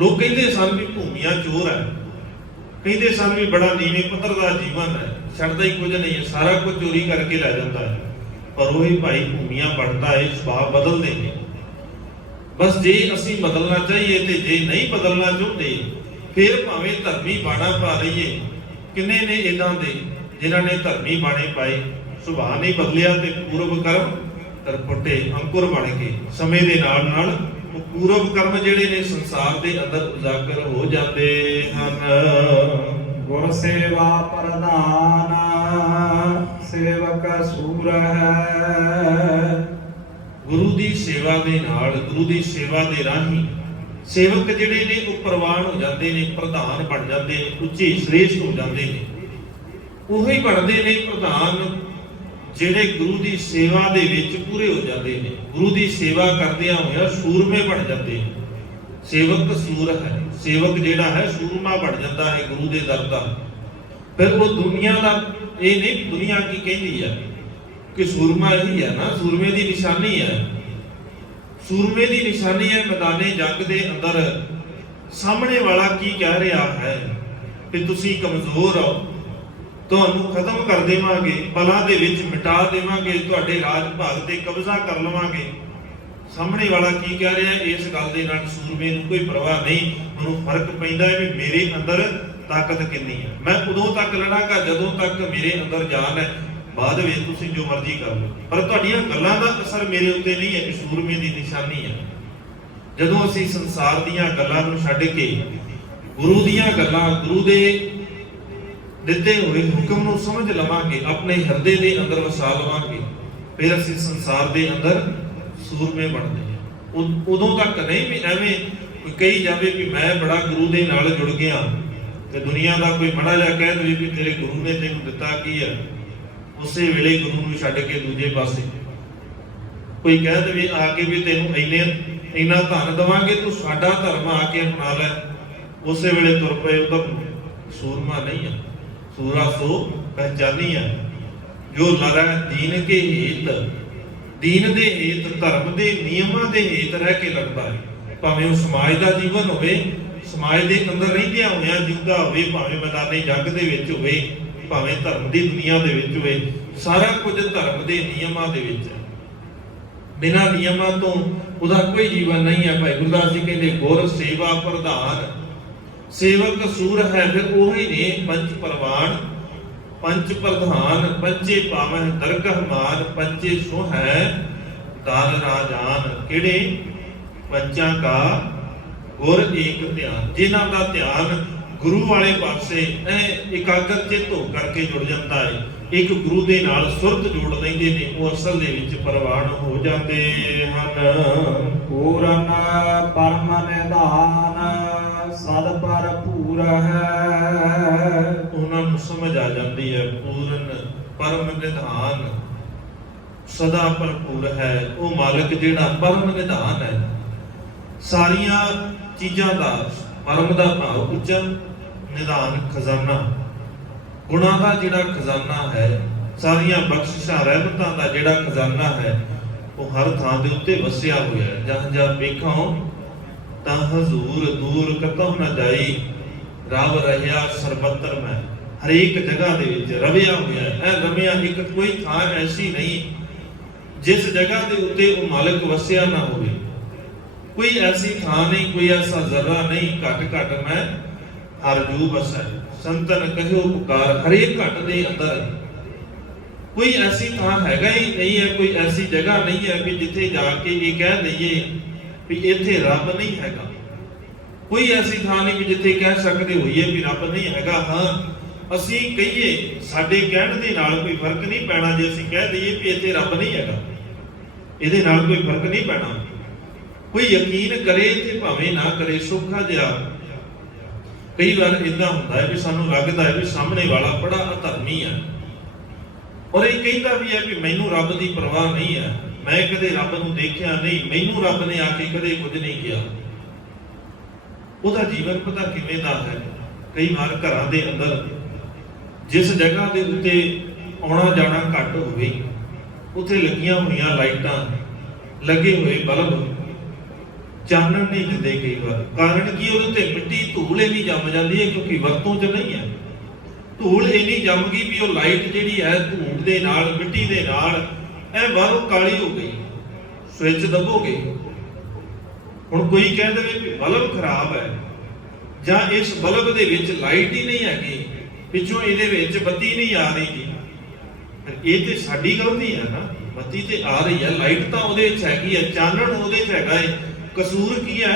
ਲੋਕ ਕਹਿੰਦੇ ਸਨ ਵੀ ਭੂਮੀਆਂ ਚੋਰ ਹੈ, ਕਹਿੰਦੇ ਸਨ ਵੀ ਬੜਾ ਨੀਵੇਂ ਪੱਧਰ ਦਾ ਜੀਵਨ ਹੈ, ਛੱਡਦਾ ਹੀ ਕੁਝ ਨਹੀਂ ਹੈ, ਸਾਰਾ ਕੁਝ ਚੋਰੀ ਕਰਕੇ ਲੈ ਜਾਂਦਾ ਹੈ। ਪਰ ਉਹੀ ਭਾਈ ਭੂਮੀਆਂ ਬਣਦਾ ਹੈ, ਸੁਭਾਅ ਬਦਲਦੇ ਨੇ। ਬਸ ਜੇ ਅਸੀਂ ਬਦਲਣਾ ਚਾਹੀਏ ਤੇ ਜੇ ਨਹੀਂ ਬਦਲਣਾ ਚਾਹੁੰਦੇ ਫਿਰ ਭਾਵੇਂ ਧਰਮੀ ਬਾਣਾ ਪਾ ਲਈਏ। ਕਿੰਨੇ ਨੇ ਇਦਾਂ ਦੇ ਜਿਨ੍ਹਾਂ ਨੇ ਧਰਮੀ ਬਾਣੇ ਪਾਏ, ਸੁਭਾਅ ਨਹੀਂ ਬਦਲਿਆ ਤੇ ਪੂਰਬ ਕਰਮ ਤਰਪਟੇ ਅੰਕੁਰ ਬਣ ਕੇ ਸਮੇਂ ਦੇ ਨਾਲ ਨਾਲ ਉਹ ਪੂਰਬ ਕਰਮ ਜਿਹੜੇ ਨੇ ਸੰਸਾਰ ਦੇ ਅੰਦਰ ਉਜਾਗਰ ਹੋ ਜਾਂਦੇ ਹਨ। ਗੁਰ ਸੇਵਾ ਪ੍ਰਧਾਨ ਸੇਵਕ ਸੂਰ ਹੈ। ਗੁਰੂ ਦੀ ਸੇਵਾ ਦੇ ਨਾਲ, ਗੁਰੂ ਦੀ ਸੇਵਾ ਦੇ ਰਾਹੀਂ ਸੇਵਕ ਜਿਹੜੇ ਨੇ ਉਹ ਪ੍ਰਵਾਨ ਹੋ ਜਾਂਦੇ ਨੇ, ਪ੍ਰਧਾਨ ਬਣ ਜਾਂਦੇ ਨੇ, ਉੱਚੇ ਸ੍ਰੇਸ਼ਟ ਹੋ ਜਾਂਦੇ ਨੇ। ਉਹੀ ਬਣਦੇ ਨੇ ਪ੍ਰਧਾਨ ਜਿਹੜੇ ਗੁਰੂ ਦੀ ਸੇਵਾ ਦੇ ਵਿੱਚ ਪੂਰੇ ਹੋ ਜਾਂਦੇ ਨੇ, ਗੁਰੂ ਦੀ ਸੇਵਾ ਕਰਦਿਆਂ ਹੋਇਆਂ ਸੂਰਮੇ ਬਣ ਜਾਂਦੇ ਨੇ। ਸੇਵਕ ਸੂਰ ਹੈ, ਸੇਵਕ ਜਿਹੜਾ ਹੈ ਸੂਰਮਾ ਬਣ ਜਾਂਦਾ ਹੈ ਗੁਰੂ ਦੇ ਦਰ ਦਾ। ਫਿਰ ਉਹ ਦੁਨੀਆ ਦਾ ਇਹ ਨਹੀਂ, ਦੁਨੀਆ ਕੀ ਕਹਿੰਦੀ ਹੈ ਕਿ ਸੂਰਮਾ ਹੀ ਹੈ ਨਾ, ਸੂਰਮੇ ਦੀ ਨਿਸ਼ਾਨੀ ਹੈ। ਸੂਰਮੇ ਦੀ ਨਿਸ਼ਾਨੀ ਹੈ ਮੈਦਾਨੇ ਜੰਗ ਦੇ ਅੰਦਰ ਸਾਹਮਣੇ ਵਾਲਾ ਕੀ ਕਹਿ ਰਿਹਾ ਹੈ ਕਿ ਤੁਸੀਂ ਕਮਜ਼ੋਰ ਹੋ, ਤੁਹਾਨੂੰ ਖਤਮ ਕਰ ਦੇਵਾਂਗੇ, ਪਲਾਂ ਦੇ ਵਿੱਚ ਮਿਟਾ ਦੇਵਾਂਗੇ, ਤੁਹਾਡੇ ਰਾਜ ਭਾਗ ਤੇ ਕਬਜ਼ਾ ਕਰ ਲਵਾਂਗੇ। ਸਾਹਮਣੇ ਵਾਲਾ ਕੀ ਕਹਿ ਰਿਹਾ, ਇਸ ਗੱਲ ਦੇ ਨਾਲ ਸੂਰਮੇ ਨੂੰ ਕੋਈ ਪਰਵਾਹ ਨਹੀਂ। ਉਹਨੂੰ ਫਰਕ ਪੈਂਦਾ ਹੈ ਵੀ ਮੇਰੇ ਅੰਦਰ ਤਾਕਤ ਕਿੰਨੀ ਹੈ। ਮੈਂ ਉਦੋਂ ਤੱਕ ਲੜਾਂਗਾ ਜਦੋਂ ਤੱਕ ਮੇਰੇ ਅੰਦਰ ਜਾਨ ਹੈ, ਬਾਅਦ ਵਿੱਚ ਤੁਸੀਂ ਜੋ ਮਰਜ਼ੀ ਕਰ ਲਓ, ਪਰ ਤੁਹਾਡੀਆਂ ਗੱਲਾਂ ਦਾ ਅਸਰ ਮੇਰੇ ਉੱਤੇ ਨਹੀਂ ਹੈ। ਇਹ ਸੂਰਮੇ ਦੀ ਨਿਸ਼ਾਨੀ ਹੈ। ਜਦੋਂ ਅਸੀਂ ਸੰਸਾਰ ਦੀਆਂ ਗੱਲਾਂ ਨੂੰ ਛੱਡ ਕੇ ਗੁਰੂ ਦੀਆਂ ਗੱਲਾਂ, ਗੁਰੂ ਦੇ ਦਿੱਤੇ ਹੋਏ ਹੁਕਮ ਨੂੰ ਸਮਝ ਲਵਾਂਗੇ, ਆਪਣੇ ਹਿਰਦੇ ਦੇ ਅੰਦਰ ਵਸਾ ਲਵਾਂਗੇ, ਫਿਰ ਅਸੀਂ ਸੰਸਾਰ ਦੇ ਅੰਦਰ ਸੂਰਮੇ ਬਣਦੇ ਹਾਂ। ਉਦੋਂ ਤੱਕ ਨਹੀਂ ਵੀ ਐਵੇਂ ਕਹੀ ਜਾਵੇ ਕਿ ਮੈਂ ਬੜਾ ਗੁਰੂ ਦੇ ਨਾਲ ਜੁੜ ਗਿਆ ਤੇ ਦੁਨੀਆ ਦਾ ਕੋਈ ਮਾੜਾ ਜਿਹਾ ਕਹਿ ਦੇਵੇ ਵੀ ਤੇਰੇ ਗੁਰੂ ਨੇ ਤੈਨੂੰ ਦਿੱਤਾ ਕੀ ਹੈ, ਉਸੇ ਵੇਲੇ ਗੁਰੂ ਨੂੰ ਛੱਡ ਕੇ ਦੂਜੇ ਪਾਸੇ ਕੋਈ ਕਹਿ ਦੇਵੇ ਆ ਕੇ ਵੀ ਤੈਨੂੰ ਇੰਨਾ ਧਨ ਦਵਾਂਗੇ, ਤੂੰ ਸਾਡਾ ਧਰਮ ਆ ਕੇ ਅਪਣਾ ਲੈ, ਉਸੇ ਵੇਲੇ ਤੁਰ ਪਏ, ਉਹ ਤਾਂ ਸੂਰਮਾ ਨਹੀਂ ਹੈ। ਸੂਰਾ ਸੋ ਪਹਿਚਾਨੀ ਹੈ ਜੋ ਲੜੈ ਦੀਨ ਕੇ ਹਿਤ, ਦੀਨ ਦੇ ਹਿਤ, ਧਰਮ ਦੇ ਨਿਯਮਾਂ ਦੇ ਹਿਤ ਰਹਿ ਕੇ ਲੜਦਾ ਹੈ। ਭਾਵੇਂ ਉਹ ਸਮਾਜ ਦਾ ਜੀਵਨ ਹੋਵੇ, ਸਮਾਜ ਦੇ ਅੰਦਰ ਰਹਿੰਦਿਆਂ ਹੋਇਆਂ ਜਿਉਂਦਾ ਹੋਵੇ, ਭਾਵੇਂ ਮੈਦਾਨੇ ਜੰਗ ਦੇ ਵਿੱਚ ਹੋਵੇ, ਭਾਵੇਂ ਧਰਮ ਦੀ ਦੁਨੀਆ ਦੇ ਵਿੱਚ ਹੋਵੇ, ਸਾਰਾ ਕੁਝ ਧਰਮ ਦੇ ਨਿਯਮਾਂ ਦੇ ਵਿੱਚ ਹੈ। ਬਿਨਾਂ ਨਿਯਮਾਂ ਤੋਂ ਉਹਦਾ ਕੋਈ ਜੀਵਨ ਨਹੀਂ ਹੈ। ਭਾਈ ਗੁਰਦਾਸ ਜੀ ਕਹਿੰਦੇ ਗੁਰ ਸੇਵਾ ਪ੍ਰਧਾਨ ਸੇਵਕ ਸੂਰ ਹੈ। ਫਿਰ ਉਹੀ ਨੇ ਪੰਜ ਪ੍ਰਵਾਨ, ਪੰਜ ਪ੍ਰਧਾਨ, ਪੰਜੇ ਪਾਵਨ ਦਰਗਹ ਮਾਨ, ਪੰਜੇ ਸੋ ਹੈ ਦਾਨ ਰਾਜਾਨ। ਕਿਹੜੇ ਪੰਚਾਂ ਕਾ ਗੁਰ ਏਕ ਧਿਆਨ, ਜਿਨ੍ਹਾਂ ਦਾ ਧਿਆਨ ਗੁਰੂ ਵਾਲੇ ਪਾਸੇ ਇਕਾਗਰ ਚਿੱਤ ਹੋ ਕਰਕੇ ਜੁੜ ਜਾਂਦਾ ਹੈ, ਇੱਕ ਗੁਰੂ ਦੇ ਨਾਲ ਸੁਰਤ ਜੋੜ ਲੈਂਦੇ ਨੇ, ਉਹ ਅਸਲ ਦੇ ਵਿੱਚ ਪ੍ਰਵਾਨ ਹੋ ਜਾਂਦੇ ਹਨ। ਪੂਰਨ ਪਰਮ ਨਿਧਾਨ ਸਦ ਭਰਪੂਰ ਹੈ। ਉਹਨਾਂ ਨੂੰ ਸਮਝ ਆ ਜਾਂਦੀ ਹੈ ਪੂਰਨ ਪਰਮ ਨਿਧਾਨ ਸਦਾ ਭਰਪੂਰ ਹੈ। ਉਹ ਮਾਲਕ ਜਿਹੜਾ ਪਰਮ ਨਿਧਾਨ ਹੈ, ਸਾਰੀਆਂ ਚੀਜ਼ਾਂ ਦਾ ਪਰਮ ਦਾ ਭਾਵ ਉੱਚਾ, ਨਿਧਾਨ ਖਜ਼ਾਨਾ, ਗੁਣਾਂ ਦਾ ਜਿਹੜਾ ਖਜ਼ਾਨਾ ਹੈ, ਸਾਰੀਆਂ ਬਖਸ਼ਿਸ਼ਾਂ ਰਹਿਮਤਾਂ ਦਾ ਜਿਹੜਾ ਖਜ਼ਾਨਾ ਹੈ, ਉਹ ਹਰ ਥਾਂ ਦੇ ਉੱਤੇ ਵਸਿਆ ਹੋਇਆ ਹੈ। ਜਹਾਂ ਜਹਾਂ ਵੇਖਾਂ ਤਾਂ ਹਜ਼ੂਰ ਦੂਰ ਕਤਹੁ ਨਾ ਜਾਈ, ਰਬ ਰਹਿਆ ਸਰਬੱਤਰ ਮੈਂ। ਹਰੇਕ ਜਗ੍ਹਾ ਦੇ ਵਿੱਚ ਰਵਿਆ ਹੋਇਆ ਹੈ। ਰਵਿਆ ਇੱਕ ਕੋਈ ਥਾਂ ਐਸੀ ਨਹੀਂ ਜਿਸ ਜਗ੍ਹਾ ਦੇ ਉੱਤੇ ਉਹ ਮਾਲਕ ਵਸਿਆ ਨਾ ਹੋਵੇ। ਕੋਈ ਐਸੀ ਥਾਂ ਨਹੀਂ, ਕੋਈ ਐਸਾ ਜ਼ਰਾ ਨਹੀਂ, ਘਟ ਘਟ ਮੈਂ ਹਰ ਜੂ ਵਸੈ। ਸੰਤਨ ਕਹਿਓ ਪੁਕਾਰ, ਹਰੇਕ ਘਟ ਦੇ ਅੰਦਰ ਕੋਈ ਐਸੀ ਥਾਂ ਹੈਗਾ ਹੀ ਨਹੀਂ ਹੈ, ਕੋਈ ਐਸੀ ਜਗ੍ਹਾ ਨਹੀਂ ਹੈ ਕਿ ਜਿੱਥੇ ਜਾ ਕੇ ਇਹ ਕਹਿ ਦਈਏ ਵੀ ਇੱਥੇ ਰੱਬ ਨਹੀਂ ਹੈਗਾ। ਕੋਈ ਐਸੀ ਥਾਂ ਨਹੀਂ ਕਿ ਜਿੱਥੇ ਕਹਿ ਸਕਦੇ ਹੋਈਏ ਵੀ ਰੱਬ ਨਹੀਂ ਹੈਗਾ। ਹਾਂ, ਅਸੀਂ ਕਹੀਏ, ਸਾਡੇ ਕਹਿਣ ਦੇ ਨਾਲ ਕੋਈ ਫਰਕ ਨਹੀਂ ਪੈਣਾ ਜੇ ਅਸੀਂ ਕਹਿ ਦਈਏ ਵੀ ਇੱਥੇ ਰੱਬ ਨਹੀਂ ਹੈਗਾ, ਇਹਦੇ ਨਾਲ ਕੋਈ ਫਰਕ ਨਹੀਂ ਪੈਣਾ। ਕੋਈ ਯਕੀਨ ਕਰੇ ਤੇ ਭਾਵੇਂ ਨਾ ਕਰੇ, ਸੌਖਾ ਜਿਹਾ ਕਈ ਵਾਰ ਇਦਾਂ ਹੁੰਦਾ ਹੈ ਵੀ ਸਾਨੂੰ ਲੱਗਦਾ ਹੈ ਵੀ ਸਾਹਮਣੇ ਵਾਲਾ ਬੜਾ ਅਧਰਮੀ ਹੈ, ਔਰ ਇਹ ਕਹਿੰਦਾ ਵੀ ਹੈ ਵੀ ਮੈਨੂੰ ਰੱਬ ਦੀ ਪਰਵਾਹ ਨਹੀਂ ਹੈ, ਮੈਂ ਕਦੇ ਰੱਬ ਨੂੰ ਦੇਖਿਆ ਨਹੀਂ, ਮੈਨੂੰ ਰੱਬ ਨੇ ਆ ਕੇ ਕਦੇ ਕੁਝ ਨਹੀਂ ਕਿਹਾ। ਉਹਦਾ ਜੀਵਨ ਪਤਾ ਕਿਵੇਂ ਦਾ ਹੈ। ਕਈ ਵਾਰ ਘਰਾਂ ਦੇ ਅੰਦਰ ਜਿਸ ਜਗ੍ਹਾ ਦੇ ਉੱਤੇ ਆਉਣਾ ਜਾਣਾ ਘੱਟ ਹੋਵੇ, ਉੱਥੇ ਲੱਗੀਆਂ ਹੋਈਆਂ ਲਾਈਟਾਂ, ਲੱਗੇ ਹੋਏ ਬਲਬ ਚਾਨਣ ਨਹੀਂ ਦਿੰਦੇ ਕਈ ਵਾਰ। ਕਾਰਨ ਕੀ? ਉਹਦੇ ਤੇ ਮਿੱਟੀ ਧੂਲ ਇੰਨੀ ਜੰਮ ਜਾਂਦੀ ਹੈ ਕਿਉਂਕਿ ਵਰਤੋਂ 'ਚ ਨਹੀਂ ਹੈ। ਧੂਲ ਇੰਨੀ ਜੰਮ ਗਈ ਵੀ ਉਹ ਲਾਈਟ ਜਿਹੜੀ ਹੈ ਧੂੜ ਦੇ ਨਾਲ, ਮਿੱਟੀ ਦੇ ਨਾਲ ਇਹ ਬਾਹਰੋਂ ਕਾਲੀ ਹੋ ਗਈ। ਸਵਿਚ ਦਬੋਗੇ, ਹੁਣ ਕੋਈ ਕਹਿ ਦੇਵੇ ਕਿ ਬਲਬ ਖਰਾਬ ਹੈ ਜਾਂ ਇਸ ਬਲਬ ਦੇ ਵਿੱਚ ਲਾਈਟ ਹੀ ਨਹੀਂ ਹੈਗੀ, ਪਿੱਛੋਂ ਇਹਦੇ ਵਿੱਚ ਬੱਤੀ ਨਹੀਂ ਆ ਰਹੀ ਜੀ, ਇਹ ਤੇ ਸਾਡੀ ਗਲਤੀ ਹੈ ਨਾ। ਬੱਤੀ ਤੇ ਆ ਰਹੀ ਹੈ, ਲਾਈਟ ਤਾਂ ਉਹਦੇ ਵਿੱਚ ਹੈਗੀ ਹੈ, ਚਾਨਣ ਉਹਦੇ 'ਚ ਹੈਗਾ ਹੈ। ਕਸੂਰ ਕੀ ਹੈ?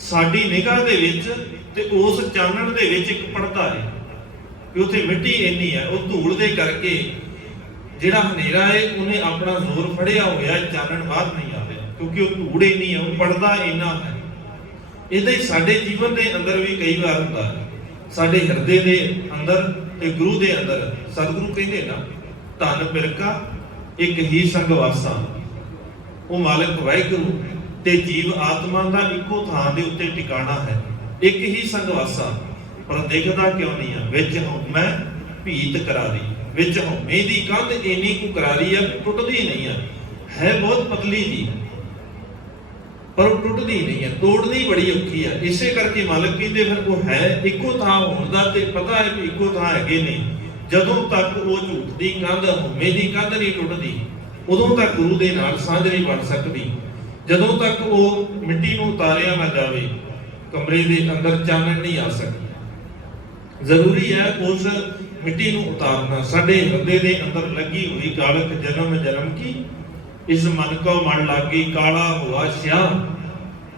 ਸਾਡੀ ਨਿਗਾਹ ਦੇ ਵਿੱਚ ਤੇ ਉਸ ਚਾਨਣ ਦੇ ਵਿੱਚ ਇੱਕ ਪਰਦਾ ਹੈ ਕਿ ਉੱਥੇ ਮਿੱਟੀ ਇੰਨੀ ਹੈ, ਉਹ ਧੂੜ ਦੇ ਕਰਕੇ ਜਿਹੜਾ ਹਨੇਰਾ ਹੈ ਉਹਨੇ ਆਪਣਾ ਜ਼ੋਰ ਫੜਿਆ ਹੋਇਆ, ਚਾਨਣ ਬਾਹਰ ਨਹੀਂ ਆ ਰਿਹਾ ਕਿਉਂਕਿ ਉਹ ਧੂੜ ਇੰਨੀ ਹੈ, ਉਹ ਪਰਦਾ ਇੰਨਾ ਹੈ। ਇਹਦੇ ਹੀ ਸਾਡੇ ਜੀਵਨ ਦੇ ਅੰਦਰ ਵੀ ਕਈ ਵਾਰ ਹੁੰਦਾ ਹੈ, ਸਾਡੇ ਹਿਰਦੇ ਦੇ ਅੰਦਰ ਤੇ ਗੁਰੂ ਦੇ ਅੰਦਰ। ਸਤਿਗੁਰੂ ਕਹਿੰਦੇ ਨਾ, ਧਨ ਬਿਰਕਾ ਇੱਕ ਹੀ ਸੰਗ ਵਾਸਾ। ਉਹ ਮਾਲਕ ਵਾਹਿਗੁਰੂ ਤੇ ਜੀਵ ਆਤਮਾ ਦਾ ਇੱਕੋ ਥਾਂ ਦੇ ਉੱਤੇ ਟਿਕਾਣਾ ਹੈ, ਇੱਕ ਹੀ ਸੰਗ ਵਾਸਾ। ਪਰ ਦਿਖਦਾ ਕਿਉਂ ਨਹੀਂ ਆ? ਵਿੱਚ ਹਉਮੈ ਭੀਤ ਕਰਾਰੀ, ਵਿੱਚ ਹਉਮੈ ਦੀ ਕੰਧ ਇੰਨੀ ਕੁ ਕਰਾਰੀ ਆ, ਟੁੱਟਦੀ ਨਹੀਂ ਆ, ਹੈ ਬਹੁਤ ਪਤਲੀ ਜੀ, ਪਰ ਉਹ ਟੁੱਟਦੀ ਨਹੀਂ ਹੈ, ਤੋੜਨੀ ਬੜੀ ਔਖੀ ਹੈ। ਇਸੇ ਕਰਕੇ ਮਾਲਕ ਕਹਿੰਦੇ ਫਿਰ ਉਹ ਹੈ ਇੱਕੋ ਥਾਂ ਹੋਣ ਦਾ ਤੇ ਪਤਾ ਹੈ ਕਿ ਇੱਕੋ ਥਾਂ ਹੈਗੇ ਨਹੀਂ। ਜਦੋਂ ਤੱਕ ਉਹ ਝੂਠ ਦੀ ਕੰਧ, ਹਉਮੈ ਦੀ ਕੰਧ ਨਹੀਂ ਟੁੱਟਦੀ, ਉਦੋਂ ਤੱਕ ਗੁਰੂ ਦੇ ਨਾਲ ਸਾਂਝ ਨਹੀਂ ਬਣ ਸਕਦੀ। ਜਦੋਂ ਤੱਕ ਉਹ ਮਿੱਟੀ ਨੂੰ ਉਤਾਰਿਆ ਨਾ ਜਾਵੇ, ਕਮਰੇ ਦੇ ਅੰਦਰ ਚਾਨਣ ਨਹੀਂ ਆ ਸਕਦੀ। ਜ਼ਰੂਰੀ ਹੈ ਉਸ ਮਿੱਟੀ ਨੂੰ ਉਤਾਰਨਾ। ਸਾਡੇ ਹਿਰਦੇ ਦੇ ਅੰਦਰ ਲੱਗੀ ਹੋਈ ਕਾਲਕ ਜਨਮ ਜਨਮ ਕੀ, ਇਸ ਮਨ ਕੋ ਮਨ ਲਾਗੀ, ਕਾਲਾ ਹੋਆ ਸਿਆਹ।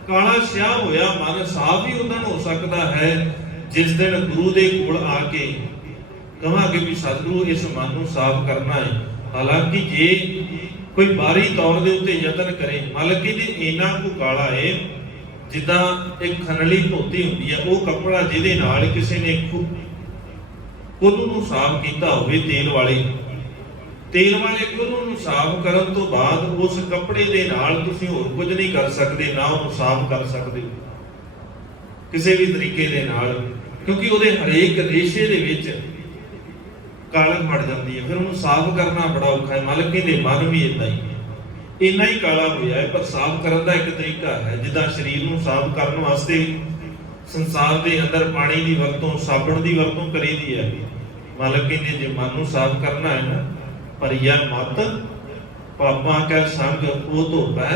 ਕਾਲਾ ਸਿਆਹ ਹੋਇਆ ਮਨ ਸਾਫ਼ ਹੀ ਉਦੋਂ ਹੋ ਸਕਦਾ ਹੈ ਜਿਸ ਦਿਨ ਗੁਰੂ ਦੇ ਕੋਲ ਆ ਕੇ ਕਹਾਂਗੇ ਵੀ ਸਤਿਗੁਰੂ ਇਸ ਮਨ ਨੂੰ ਸਾਫ਼ ਕਰਨਾ ਹੈ। ਹਾਲਾਂਕਿ ਜੇ ਕੋਈ ਬਾਹਰੀ ਤੌਰ ਦੇ ਉੱਤੇ ਯਤਨ ਕਰੇ, ਮਾਲਕ ਕਹਿੰਦੇ ਇੰਨਾ ਕੁ ਕਾਲਾ ਹੈ ਜਿੱਦਾਂ ਇੱਕ ਖਨਲੀ ਧੋਤੀ ਹੁੰਦੀ ਹੈ, ਉਹ ਕੱਪੜਾ ਜਿਹਦੇ ਨਾਲ ਕਿਸੇ ਨੇ ਕੋਲੂ ਨੂੰ ਸਾਫ਼ ਕੀਤਾ ਹੋਵੇ, ਤੇਲ ਵਾਲੇ ਕੋਲੂ ਨੂੰ ਸਾਫ਼ ਕਰਨ ਤੋਂ ਬਾਅਦ ਉਸ ਕੱਪੜੇ ਦੇ ਨਾਲ ਤੁਸੀਂ ਹੋਰ ਕੁਝ ਨਹੀਂ ਕਰ ਸਕਦੇ, ਨਾ ਉਹਨੂੰ ਸਾਫ਼ ਕਰ ਸਕਦੇ ਕਿਸੇ ਵੀ ਤਰੀਕੇ ਦੇ ਨਾਲ, ਕਿਉਂਕਿ ਉਹਦੇ ਹਰੇਕ ਰੇਸ਼ੇ ਦੇ ਵਿੱਚ ਕਾਲਕ ਮੜ ਜਾਂਦੀ ਹੈ, ਫਿਰ ਉਹਨੂੰ ਸਾਫ਼ ਕਰਨਾ ਬੜਾ ਔਖਾ ਹੈ। ਮਾਲਕ ਕਹਿੰਦੇ ਮਨ ਵੀ ਇਦਾਂ ਹੀ, ਇੰਨਾ ਹੀ ਕਾਲਾ ਹੋਇਆ ਹੈ, ਪਰ ਸਾਫ਼ ਕਰਨ ਦਾ ਇੱਕ ਤਰੀਕਾ ਹੈ। ਜਿੱਦਾਂ ਸਰੀਰ ਨੂੰ ਸਾਫ਼ ਕਰਨ ਵਾਸਤੇ ਸੰਸਾਰ ਦੇ ਅੰਦਰ ਪਾਣੀ ਦੀ ਵਰਤੋਂ, ਸਾਬਣ ਦੀ ਵਰਤੋਂ ਕਰੀਦੀ ਹੈ, ਮਾਲਕ ਕਹਿੰਦੇ ਜੇ ਮਨ ਨੂੰ ਸਾਫ਼ ਕਰਨਾ ਹੈ ਨਾ, ਭਰੀਆ ਮਤ ਪਾਪਾਂ ਕੈ ਸੰਗ ਉਹ ਧੋਪੈ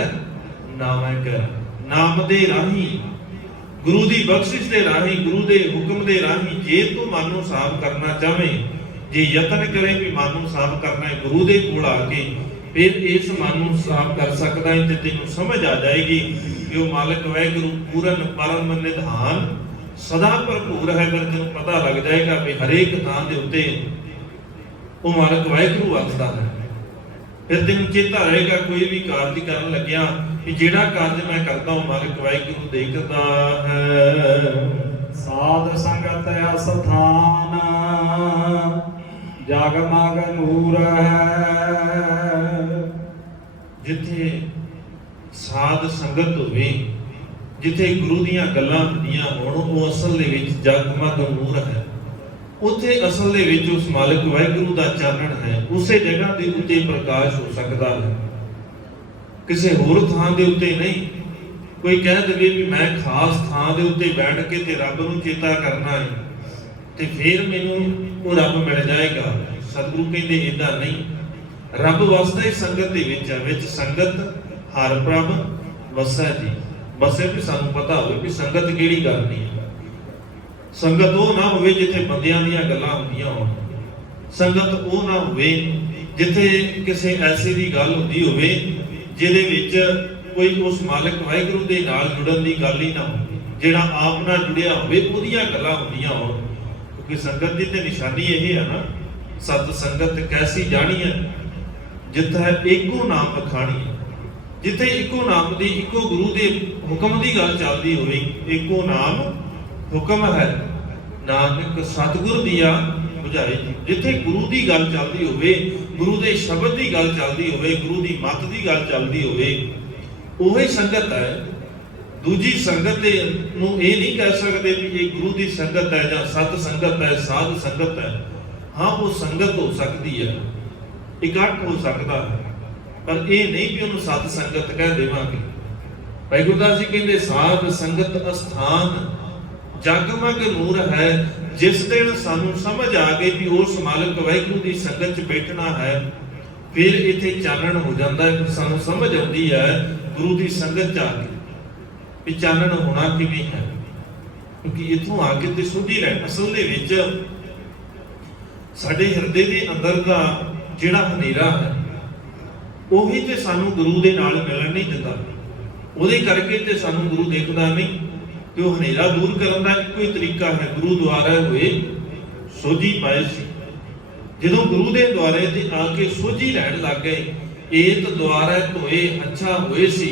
ਨਾਮੈ ਕਰ। ਨਾਮ ਦੇ ਰਾਹੀਂ, ਗੁਰੂ ਦੀ ਬਖਸ਼ਿਸ਼ ਦੇ ਰਾਹੀਂ, ਗੁਰੂ ਦੇ ਹੁਕਮ ਦੇ ਰਾਹੀਂ ਜੇ ਤੂੰ ਮਨ ਨੂੰ ਸਾਫ਼ ਕਰਨਾ ਚਾਹਵੇਂ, ਜੇ ਯਤਨ ਕਰੇ ਵੀ ਮਨ ਨੂੰ ਸਾਫ਼ ਕਰਨਾ ਹੈ ਗੁਰੂ ਦੇ ਕੋਲ ਆ ਕੇ, ਫਿਰ ਇਸ ਮਨ ਨੂੰ ਸਾਫ਼ ਕਰ ਸਕਦਾ ਹੈ ਤੇ ਤੈਨੂੰ ਸਮਝ ਆ ਜਾਏਗੀ ਕਿ ਉਹ ਮਾਲਕ ਵਾਹਿਗੁਰੂ ਪੂਰਨ ਪਰਮ ਨਿਧਾਨ ਸਦਾ ਭਰਪੂਰ ਹੈ। ਫਿਰ ਤੈਨੂੰ ਪਤਾ ਲੱਗ ਜਾਏਗਾ ਵੀ ਹਰੇਕ ਥਾਂ ਦੇ ਉੱਤੇ ਉਹ ਮਾਲਕ ਵਾਹਿਗੁਰੂ ਵਸਦਾ ਹੈ। ਫਿਰ ਤੈਨੂੰ ਚੇਤਾ ਰਹੇਗਾ ਕੋਈ ਵੀ ਕਾਰਜ ਕਰਨ ਲੱਗਿਆ ਕਿ ਜਿਹੜਾ ਕਾਰਜ ਮੈਂ ਕਰਦਾ ਉਹ ਮਾਲਕ ਵਾਹਿਗੁਰੂ ਦੇਖਦਾ ਹੈ। ਸਾਧ ਸੰਗਤ ਅਸਥਾਨ ਜਗਮਗ ਨੂਰ ਹੈ। ਜਿੱਥੇ ਸਾਧ ਸੰਗਤ ਹੋਵੇ, ਜਿੱਥੇ ਗੁਰੂ ਦੀਆਂ ਗੱਲਾਂ ਹੁੰਦੀਆਂ ਹੋਣ, ਉਹ ਅਸਲ ਦੇ ਵਿੱਚ ਜਗਮਗ ਨੂਰ ਹੈ। ਉੱਥੇ ਅਸਲ ਦੇ ਵਿੱਚ ਉਸ ਮਾਲਕ ਵਾਹਿਗੁਰੂ ਦਾ ਚਾਨਣ ਹੈ। ਉਸੇ ਜਗ੍ਹਾ ਦੇ ਉੱਤੇ ਪ੍ਰਕਾਸ਼ ਹੋ ਸਕਦਾ ਹੈ, ਕਿਸੇ ਹੋਰ ਥਾਂ ਦੇ ਉੱਤੇ ਨਹੀਂ। ਕੋਈ ਕਹਿ ਦੇਵੇ ਵੀ ਮੈਂ ਖਾਸ ਥਾਂ ਦੇ ਉੱਤੇ ਬੈਠ ਕੇ ਤੇ ਰੱਬ ਨੂੰ ਚੇਤਾ ਕਰਨਾ ਹੈ ਤੇ ਫਿਰ ਮੈਨੂੰ ਉਹ ਰੱਬ ਮਿਲ ਜਾਏਗਾ। ਸਤਿਗੁਰੂ ਕਹਿੰਦੇ ਏਦਾਂ ਨਹੀਂ। ਰੱਬ ਵਸਦਾ ਹੀ ਸੰਗਤ ਦੇ ਵਿੱਚ ਹੈ। ਵਿੱਚ ਸੰਗਤ ਹਰ ਪ੍ਰਭ ਵਸੈ ਜੀ। ਬਸੇ ਵੀ ਸਾਨੂੰ ਪਤਾ ਹੋਵੇ ਵੀ ਸੰਗਤ ਕਿਹੜੀ ਕਰਨੀ ਹੈ। ਸੰਗਤ ਉਹ ਨਾ ਹੋਵੇ ਜਿੱਥੇ ਬੰਦਿਆਂ ਦੀਆਂ ਗੱਲਾਂ ਹੁੰਦੀਆਂ ਹੋਣ। ਸੰਗਤ ਉਹ ਨਾ ਹੋਵੇ ਜਿੱਥੇ ਕਿਸੇ ਐਸੇ ਦੀ ਗੱਲ ਹੁੰਦੀ ਹੋਵੇ ਜਿਹਦੇ ਵਿੱਚ ਕੋਈ ਉਸ ਮਾਲਕ ਵਾਹਿਗੁਰੂ ਦੇ ਨਾਲ ਜੁੜਨ ਦੀ ਗੱਲ ਹੀ ਨਾ ਹੋਵੇ। ਜਿਹੜਾ ਆਪ ਨਾਲ ਜੁੜਿਆ ਹੋਵੇ ਉਹਦੀਆਂ ਗੱਲਾਂ ਹੁੰਦੀਆਂ ਹੋਣ। ਕਿਉਂਕਿ ਸੰਗਤ ਦੀ ਤੇ ਨਿਸ਼ਾਨੀ ਇਹ ਹੈ ਨਾ, ਸਤ ਸੰਗਤ ਕੈਸੀ ਜਾਣੀ ਹੈ ਜਿੱਥੇ ਇੱਕੋ ਨਾਮ ਬਖਾਣੀ ਹੈ। ਜਿੱਥੇ ਇੱਕੋ ਨਾਮ ਦੀ, ਇੱਕੋ ਗੁਰੂ ਦੇ ਹੁਕਮ ਦੀ ਗੱਲ ਚੱਲਦੀ ਹੋਵੇ। ਇੱਕੋ ਨਾਮ ਹੁਕਮ ਹੈ, ਨਾਨਕ ਸਤਿਗੁਰ ਦੀਆ ਬੁਝਾਏ। ਜਿੱਥੇ ਗੁਰੂ ਦੀ ਗੱਲ ਚੱਲਦੀ ਹੋਵੇ, ਗੁਰੂ ਦੇ ਸ਼ਬਦ ਦੀ ਗੱਲ ਚੱਲਦੀ ਹੋਵੇ, ਗੁਰੂ ਦੀ ਮੱਤ ਦੀ ਗੱਲ ਚੱਲਦੀ ਹੋਵੇ, ਉਹੀ ਸੰਗਤ ਹੈ। ਦੂਜੀ ਸੰਗਤ ਨੂੰ ਇਹ ਨਹੀਂ ਕਹਿ ਸਕਦੇ ਵੀ ਇਹ ਗੁਰੂ ਦੀ ਸੰਗਤ ਹੈ ਜਾਂ ਸਤ ਸੰਗਤ ਹੈ, ਸਾਧ ਸੰਗਤ ਹੈ। ਹਾਂ, ਉਹ ਸੰਗਤ ਹੋ ਸਕਦੀ ਹੈ, ਇਕੱਠ ਹੋ ਸਕਦਾ ਹੈ, ਪਰ ਇਹ ਨਹੀਂ ਕਿ ਉਹਨੂੰ ਸਤ ਸੰਗਤ ਕਹਿ ਦੇਵਾਂਗੇ। ਭਾਈ ਗੁਰਦਾਸ ਜੀ ਕਹਿੰਦੇ ਸਾਧ ਸੰਗਤ ਅਸਥਾਨ ਜਗਮਗ ਨੂਰ ਹੈ। ਜਿਸ ਦਿਨ ਸਾਨੂੰ ਸਮਝ ਆ ਗਈ ਵੀ ਉਸ ਮਾਲਕ ਵਾਹਿਗੁਰੂ ਦੀ ਸੰਗਤ 'ਚ ਬੈਠਣਾ ਹੈ, ਫਿਰ ਇੱਥੇ ਚਾਨਣ ਹੋ ਜਾਂਦਾ ਹੈ। ਸਾਨੂੰ ਸਮਝ ਆਉਂਦੀ ਹੈ ਗੁਰੂ ਦੀ ਸੰਗਤ 'ਚ ਆ ਕੇ ਵੀ ਚਾਨਣ ਹੋਣਾ ਕਿਵੇਂ ਹੈ। ਕਿਉਂਕਿ ਇੱਥੋਂ ਆ ਕੇ ਤੇ ਸੋਝੀ ਲੈਣ। ਅਸਲ ਦੇ ਵਿੱਚ ਸਾਡੇ ਹਿਰਦੇ ਦੇ ਅੰਦਰ ਦਾ ਜਿਹੜਾ ਹਨੇਰਾ ਹੈ ਉਹੀ ਤੇ ਸਾਨੂੰ ਗੁਰੂ ਦੇ ਨਾਲ ਮਿਲਣ ਨਹੀਂ ਦਿੰਦਾ। ਉਹਦੇ ਕਰਕੇ ਤੇ ਸਾਨੂੰ ਗੁਰੂ ਦੇਖਦਾ ਨਹੀਂ। ਤੇ ਉਹ ਹਨੇਰਾ ਦੂਰ ਕਰਨ ਦਾ ਇੱਕੋ ਹੀ ਤਰੀਕਾ ਹੈ, ਗੁਰੂ ਦੁਆਰੇ ਹੋਏ ਸੋਝੀ ਪਾਏ ਸੀ। ਜਦੋਂ ਗੁਰੂ ਦੇ ਦੁਆਰੇ ਤੇ ਆ ਕੇ ਸੋਝੀ ਲੈਣ ਲੱਗ ਗਏ, ਏਤ ਦੁਆਰੇ ਧੋਏ ਅੱਛਾ ਹੋਏ ਸੀ।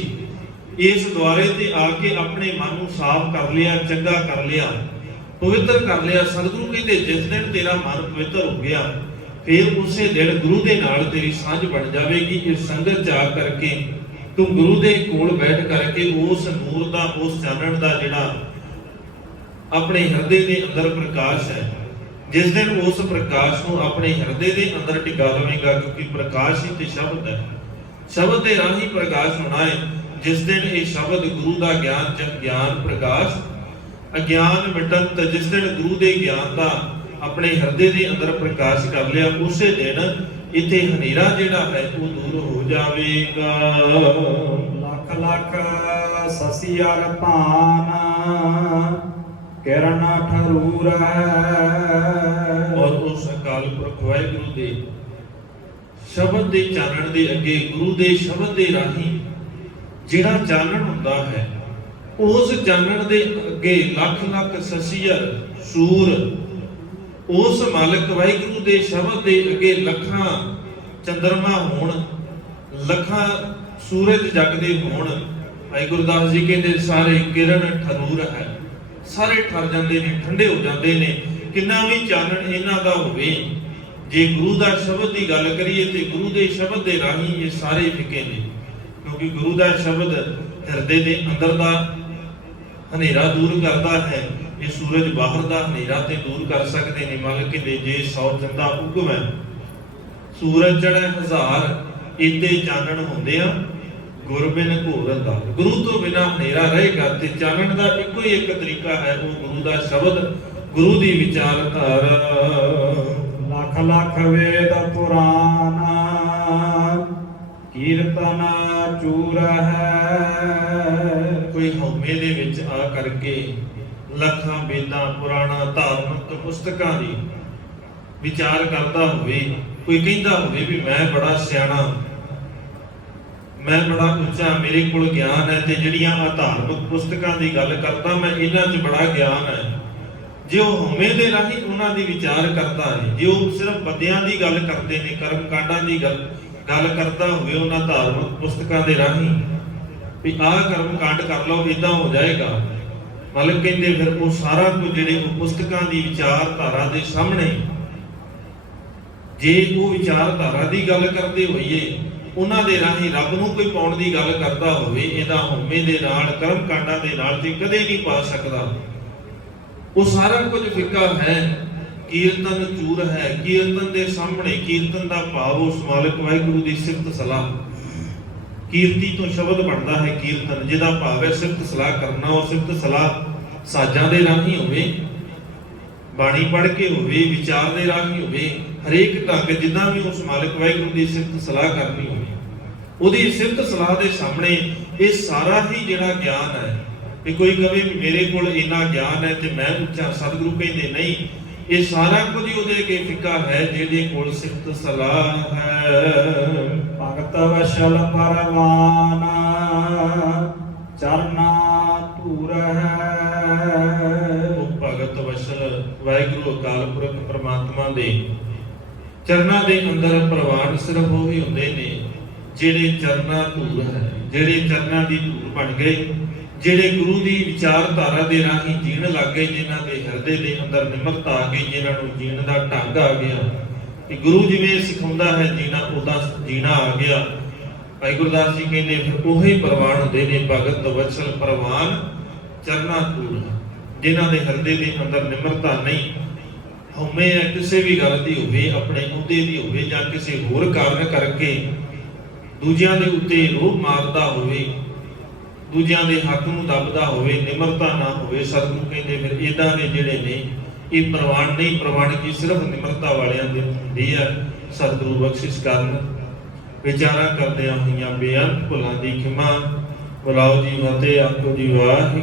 ਇਸ ਦੁਆਰੇ ਤੇ ਆ ਕੇ ਆਪਣੇ ਮਨ ਨੂੰ ਸਾਫ਼ ਕਰ ਲਿਆ, ਚੰਗਾ ਕਰ ਲਿਆ, ਪਵਿੱਤਰ ਕਰ ਲਿਆ। ਸਤਿਗੁਰੂ ਕਹਿੰਦੇ ਜਿਸ ਦਿਨ ਤੇਰਾ ਮਨ ਪਵਿੱਤਰ ਹੋ ਗਿਆ, ਫਿਰ ਉਸੇ ਦਿਨ ਗੁਰੂ ਦੇ ਨਾਲ ਤੇਰੀ ਸਾਂਝ ਬਣ ਜਾਵੇਗੀ। ਇਸ ਸੰਗਤ 'ਚ ਆ ਕਰਕੇ ਤੂੰ ਗੁਰੂ ਦੇ ਕੋਲ ਬੈਠ ਕਰਕੇ ਉਸ ਨੂਰ ਦਾ, ਉਸ ਚਾਨਣ ਦਾ ਜਿਹੜਾ ਆਪਣੇ ਹਿਰਦੇ ਦੇ ਅੰਦਰ ਪ੍ਰਕਾਸ਼ ਹੈ, ਜਿਸ ਦਿਨ ਉਸ ਪ੍ਰਕਾਸ਼ ਨੂੰ ਆਪਣੇ ਹਿਰਦੇ ਦੇ ਅੰਦਰ ਟਿਕਾ ਲਵੇਂਗਾ। ਕਿਉਂਕਿ ਪ੍ਰਕਾਸ਼ ਹੀ ਤੇ ਸ਼ਬਦ ਹੈ, ਸ਼ਬਦ ਦੇ ਰਾਹੀਂ ਪ੍ਰਕਾਸ਼ ਹੋਣਾ ਹੈ। ਜਿਸ ਦਿਨ ਇਹ ਸ਼ਬਦ ਗੁਰੂ ਦਾ ਗਿਆਨ, ਜਗ ਗਿਆਨ ਪ੍ਰਕਾਸ਼ ਅਗਿਆਨ ਮਿਟਨ, ਤੇ ਜਿਸ ਦਿਨ ਗੁਰੂ ਦੇ ਗਿਆਨ ਦਾ ਆਪਣੇ ਹਿਰਦੇ ਦੇ ਅੰਦਰ ਪ੍ਰਕਾਸ਼ ਕਰ ਲਿਆ, ਉਸੇ ਦਿਨ ਇੱਥੇ ਹਨੇਰਾ ਜਿਹੜਾ ਹੈ ਉਹ ਦੂਰ ਹੋ ਜਾਵੇਗਾ। ਲੱਖ ਲੱਖ ਸਸੀ ਅਰ ਭਾਨ ਕਿਰਨ ਠਰੂਰ ਹੈ। ਔਰ ਉਸ ਅਕਾਲ ਪੁਰਖ ਵਾਹਿਗੁਰੂ ਦੇ ਸ਼ਬਦ ਦੇ ਚਾਨਣ ਦੇ ਅੱਗੇ, ਗੁਰੂ ਦੇ ਸ਼ਬਦ ਦੇ ਰਾਹੀਂ ਜਿਹੜਾ ਚਾਨਣ ਹੁੰਦਾ ਹੈ, ਉਸ ਚਾਨਣ ਦੇ ਅੱਗੇ ਲੱਖ ਲੱਖ ਸਸੀਅਰ ਸੂਰ, ਉਸ ਮਾਲਕ ਵਾਹਿਗੁਰੂ ਦੇ ਸ਼ਬਦ ਦੇ ਅੱਗੇ ਲੱਖਾਂ ਚੰਦਰਮਾ ਹੋਣ, ਲੱਖਾਂ ਸੂਰਜ ਜਗਦੇ ਹੋਣ। ਭਾਈ ਗੁਰਦਾਸ ਜੀ ਕਹਿੰਦੇ ਸਾਰੇ ਕਿਰਨ ਠਰੂਰ ਹੈ, ਸਾਰੇ ਠਰ ਜਾਂਦੇ ਨੇ, ਠੰਡੇ ਹੋ ਜਾਂਦੇ ਨੇ। ਕਿੰਨਾ ਵੀ ਚਾਨਣ ਇਹਨਾਂ ਦਾ ਹੋਵੇ, ਜੇ ਗੁਰੂ ਦਾ ਸ਼ਬਦ ਦੀ ਗੱਲ ਕਰੀਏ ਤੇ ਗੁਰੂ ਦੇ ਸ਼ਬਦ ਦੇ ਰਾਹੀਂ ਇਹ ਸਾਰੇ ਫਿੱਕੇ ਨੇ। ਕਿਉਂਕਿ ਗੁਰੂ ਦਾ ਸ਼ਬਦ ਹਿਰਦੇ ਦੇ ਅੰਦਰ ਦਾ ਹਨੇਰਾ ਦੂਰ ਕਰਦਾ ਹੈ। ਇਹ ਸੂਰਜ ਬਾਹਰ ਦਾ ਹਨੇਰਾ ਤੇ ਦੂਰ ਕਰ ਸਕਦੇ ਨੇ। ਮਾਲਕ ਕਹਿੰਦੇ ਜੇ 100 ਚੰਦਾ ਉਗਵੈ, ਸੂਰਜ ਚੜ੍ਹੈ ਹਜ਼ਾਰ, ਇਤੇ ਚਾਨਣ ਹੁੰਦੇ ਆ ਗੁਰ ਬਿਨ ਘੋਰ ਅੰਧਾਰ। ਗੁਰੂ ਤੋਂ ਬਿਨਾ ਹਨੇਰਾ ਰਹੇਗਾ ਤੇ ਚਾਨਣ ਦਾ ਇੱਕੋ ਹੀ ਇੱਕ ਤਰੀਕਾ ਹੈ, ਉਹ ਗੁਰੂ ਦਾ ਸ਼ਬਦ, ਗੁਰੂ ਦੀ ਵਿਚਾਰਧਾਰਾ। ਲੱਖ ਲੱਖ ਵੇਦ ਪੁਰਾਨ ਕੀਰਤਨ ਚੂਰ ਹੈ। ਕੋਈ ਹਉਮੈ ਦੇ ਵਿੱਚ ਆ ਕਰਕੇ ਲੱਖਾਂ ਵੇਦਾਂ, ਪੁਰਾਣਾ, ਧਾਰਮਿਕ ਪੁਸਤਕਾਂ ਦੀ ਵਿਚਾਰ ਕਰਦਾ ਹੋਵੇ, ਕੋਈ ਕਹਿੰਦਾ ਹੋਵੇ ਵੀ ਮੈਂ ਬੜਾ ਸਿਆਣਾ, ਮੈਂ ਬੜਾ ਉੱਚਾ, ਮੇਰੇ ਕੋਲ ਗਿਆਨ ਹੈ, ਤੇ ਜਿਹੜੀਆਂ ਆ ਧਾਰਮਿਕ ਪੁਸਤਕਾਂ ਦੀ ਗੱਲ ਕਰਦਾ ਮੈਂ, ਇਹਨਾਂ 'ਚ ਬੜਾ ਗਿਆਨ ਹੈ। ਜੇ ਉਹ ਹਉਮੈ ਦੇ ਰਾਹੀਂ ਉਹਨਾਂ ਦੀ ਵਿਚਾਰ ਕਰਦਾ ਹੈ, ਜੇ ਉਹ ਸਿਰਫ ਬੰਦਿਆਂ ਦੀ ਗੱਲ ਕਰਦੇ ਨੇ, ਕਰਮ ਕਾਂਡਾਂ ਦੀ ਗੱਲ ਕਰਦਾ ਹੋਵੇ ਉਹਨਾਂ ਧਾਰਮਿਕ ਪੁਸਤਕਾਂ ਦੇ ਰਾਹੀਂ ਵੀ ਆਹ ਕਰਮ ਕਾਂਡ ਕਰ ਲਓ, ਇਦਾਂ ਹੋ ਜਾਏਗਾ, ਮਤਲਬ ਕਹਿੰਦੇ ਫਿਰ ਉਹ ਸਾਰਾ ਕੁਝ ਜਿਹੜੇ ਉਹ ਪੁਸਤਕਾਂ ਦੀ ਵਿਚਾਰਧਾਰਾ ਦੇ ਸਾਹਮਣੇ, ਜੇ ਉਹ ਵਿਚਾਰਧਾਰਾ ਦੀ ਗੱਲ ਕਰਦੇ ਹੋਈਏ, ਉਹਨਾਂ ਦੇ ਰਾਹੀਂ ਰੱਬ ਨੂੰ ਕੋਈ ਪਾਉਣ ਦੀ ਗੱਲ ਕਰਦਾ ਹੋਵੇ, ਇਹਦਾ ਹਉਮੈ ਦੇ ਨਾਲ, ਕਰਮ ਕਾਂਡਾਂ ਦੇ ਨਾਲ ਤੇ ਕਦੇ ਨਹੀਂ ਪਾ ਸਕਦਾ। ਉਹ ਸਾਰਾ ਕੁਝ ਫਿੱਕਾ ਹੈ। ਕੀਰਤਨ ਚੂਰ ਹੈ। ਕੀਰਤਨ ਦੇ ਸਾਹਮਣੇ, ਕੀਰਤਨ ਦਾ ਭਾਵ ਉਸ ਮਾਲਕ ਵਾਹਿਗੁਰੂ ਦੀ ਸਿਫਤ ਸਲਾਹ, ਕੀਰਤੀ ਤੋਂ ਸ਼ਬਦ ਬਣਦਾ ਹੈ ਕੀਰਤਨ, ਜਿਹਦਾ ਭਾਵ ਹੈ ਸਿਫਤ ਸਲਾਹ ਕਰਨਾ। ਉਹ ਸਿਫਤ ਸਲਾਹ ਸਾਜ਼ਾਂ ਦੇ ਰਾਹੀਂ ਹੋਵੇ, ਬਾਣੀ ਪੜ੍ਹ ਕੇ ਹੋਵੇ, ਵਿਚਾਰ ਦੇ ਰਾਹੀਂ ਹੋਵੇ, ਹਰੇਕ ਢੰਗ ਜਿੱਦਾਂ ਵੀ ਉਸ ਮਾਲਕ ਵਾਹਿਗੁਰੂ ਦੀ ਸਿਫਤ ਸਲਾਹ ਕਰਨੀ ਹੋਵੇ, ਉਹਦੀ ਸਿਫਤ ਸਲਾਹ ਦੇ ਸਾਹਮਣੇ ਇਹ ਸਾਰਾ ਹੀ ਜਿਹੜਾ ਗਿਆਨ ਹੈ, ਕਿ ਕੋਈ ਕਹੇ ਵੀ ਮੇਰੇ ਕੋਲ ਇੰਨਾ ਗਿਆਨ ਹੈ ਤੇ ਮੈਂ ਉੱਚਾ, ਸਤਿਗੁਰੂ ਕਹਿੰਦੇ ਨਹੀਂ, ਇਹ ਸਾਰਾ ਕੁਝ ਉਹਦੇ ਅੱਗੇ ਫਿੱਕਾ ਹੈ ਜਿਹਦੇ ਕੋਲ ਸਿਫਤ ਸਲਾਹ ਹੈ। ਭਗਤ ਵਸ਼ਲ ਪਰਵਾਨ ਚਰਨਾ ਧੂਰ ਹੈ। ਉਹ ਭਗਤ ਵਸ਼ਲ ਵਾਹਿਗੁਰੂ ਅਕਾਲ ਪੁਰਖ ਪ੍ਰਮਾਤਮਾ ਦੇ ਚਰਨਾਂ ਦੇ ਅੰਦਰ ਪ੍ਰਵਾਨ ਸਿਰਫ ਉਹ ਹੀ ਹੁੰਦੇ ਨੇ ਜਿਹੜੇ ਚਰਨਾਂ ਧੂਰ ਹੈ, ਜਿਹੜੇ ਚਰਨਾਂ ਦੀ ਧੂਰ ਬਣ ਗਏ, ਜਿਹੜੇ ਗੁਰੂ ਦੀ ਵਿਚਾਰਧਾਰਾ ਦੇ ਰਾਹੀਂ ਜੀਣ ਲੱਗ ਗਏ, ਜਿਨ੍ਹਾਂ ਦੇ ਹਿਰਦੇ ਦੇ ਅੰਦਰ ਨਿਮਰਤਾ ਆ ਗਈ, ਜਿਨ੍ਹਾਂ ਨੂੰ ਜੀਣ ਦਾ ਢੰਗ ਆ ਗਿਆ, ਕਿ ਗੁਰੂ ਜਿਵੇਂ ਸਿਖਾਉਂਦਾ ਹੈ ਜੀਣਾ, ਉਹਦਾ ਜੀਣਾ ਆ ਗਿਆ। ਭਾਈ ਗੁਰਦਾਸ ਜੀ ਕਹਿੰਦੇ ਫਿਰ ਉਹੀ ਪ੍ਰਵਾਨ ਹੁੰਦੇ ਨੇ, ਭਗਤ ਵਤਸਲ ਪ੍ਰਵਾਨ ਚਰਨਾ ਧੂਰ, ਜਿਨ੍ਹਾਂ ਦੇ ਹਿਰਦੇ ਦੇ ਅੰਦਰ ਨਿਮਰਤਾ ਨਹੀਂ, ਹਉਮੈ ਕਿਸੇ ਵੀ ਗੱਲ ਦੀ ਹੋਵੇ, ਆਪਣੇ ਅਹੁਦੇ ਦੀ ਹੋਵੇ ਜਾਂ ਕਿਸੇ ਹੋਰ ਕਾਰਨ ਕਰਕੇ ਦੂਜਿਆਂ ਦੇ ਉੱਤੇ ਰੋਹ ਮਾਰਦਾ ਹੋਵੇ, ਦੂਜਿਆਂ ਦੇ ਹੱਕ ਨੂੰ ਦੱਬਦਾ ਹੋਵੇ, ਨਿਮਰਤਾ ਨਾ ਹੋਵੇ। ਸਤਿਗੁਰੂ ਕਹਿੰਦੇ ਫਿਰ ਇਦਾਂ ਦੇ ਜਿਹੜੇ ਨੇ ਇਹ ਪ੍ਰਵਾਨ ਨਹੀਂ, ਪ੍ਰਵਾਨਗੀ ਸਿਰਫ ਨਿਮਰਤਾ ਵਾਲਿਆਂ ਦੀ ਹੁੰਦੀ ਹੈ। ਸਤਿਗੁਰੂ ਬਖਸ਼ਿਸ਼ ਕਰਨ। ਵਿਚਾਰਾਂ ਕਰਦਿਆਂ ਹੋਈਆਂ ਬੇਅੰਤ ਭੁੱਲਾਂ ਦੀ ਖਿਮਾ। ਬੁਲਾਓ ਜੀ ਫਤਿਹ, ਆਖੋ ਜੀ ਵਾਹਿਗੁਰੂ।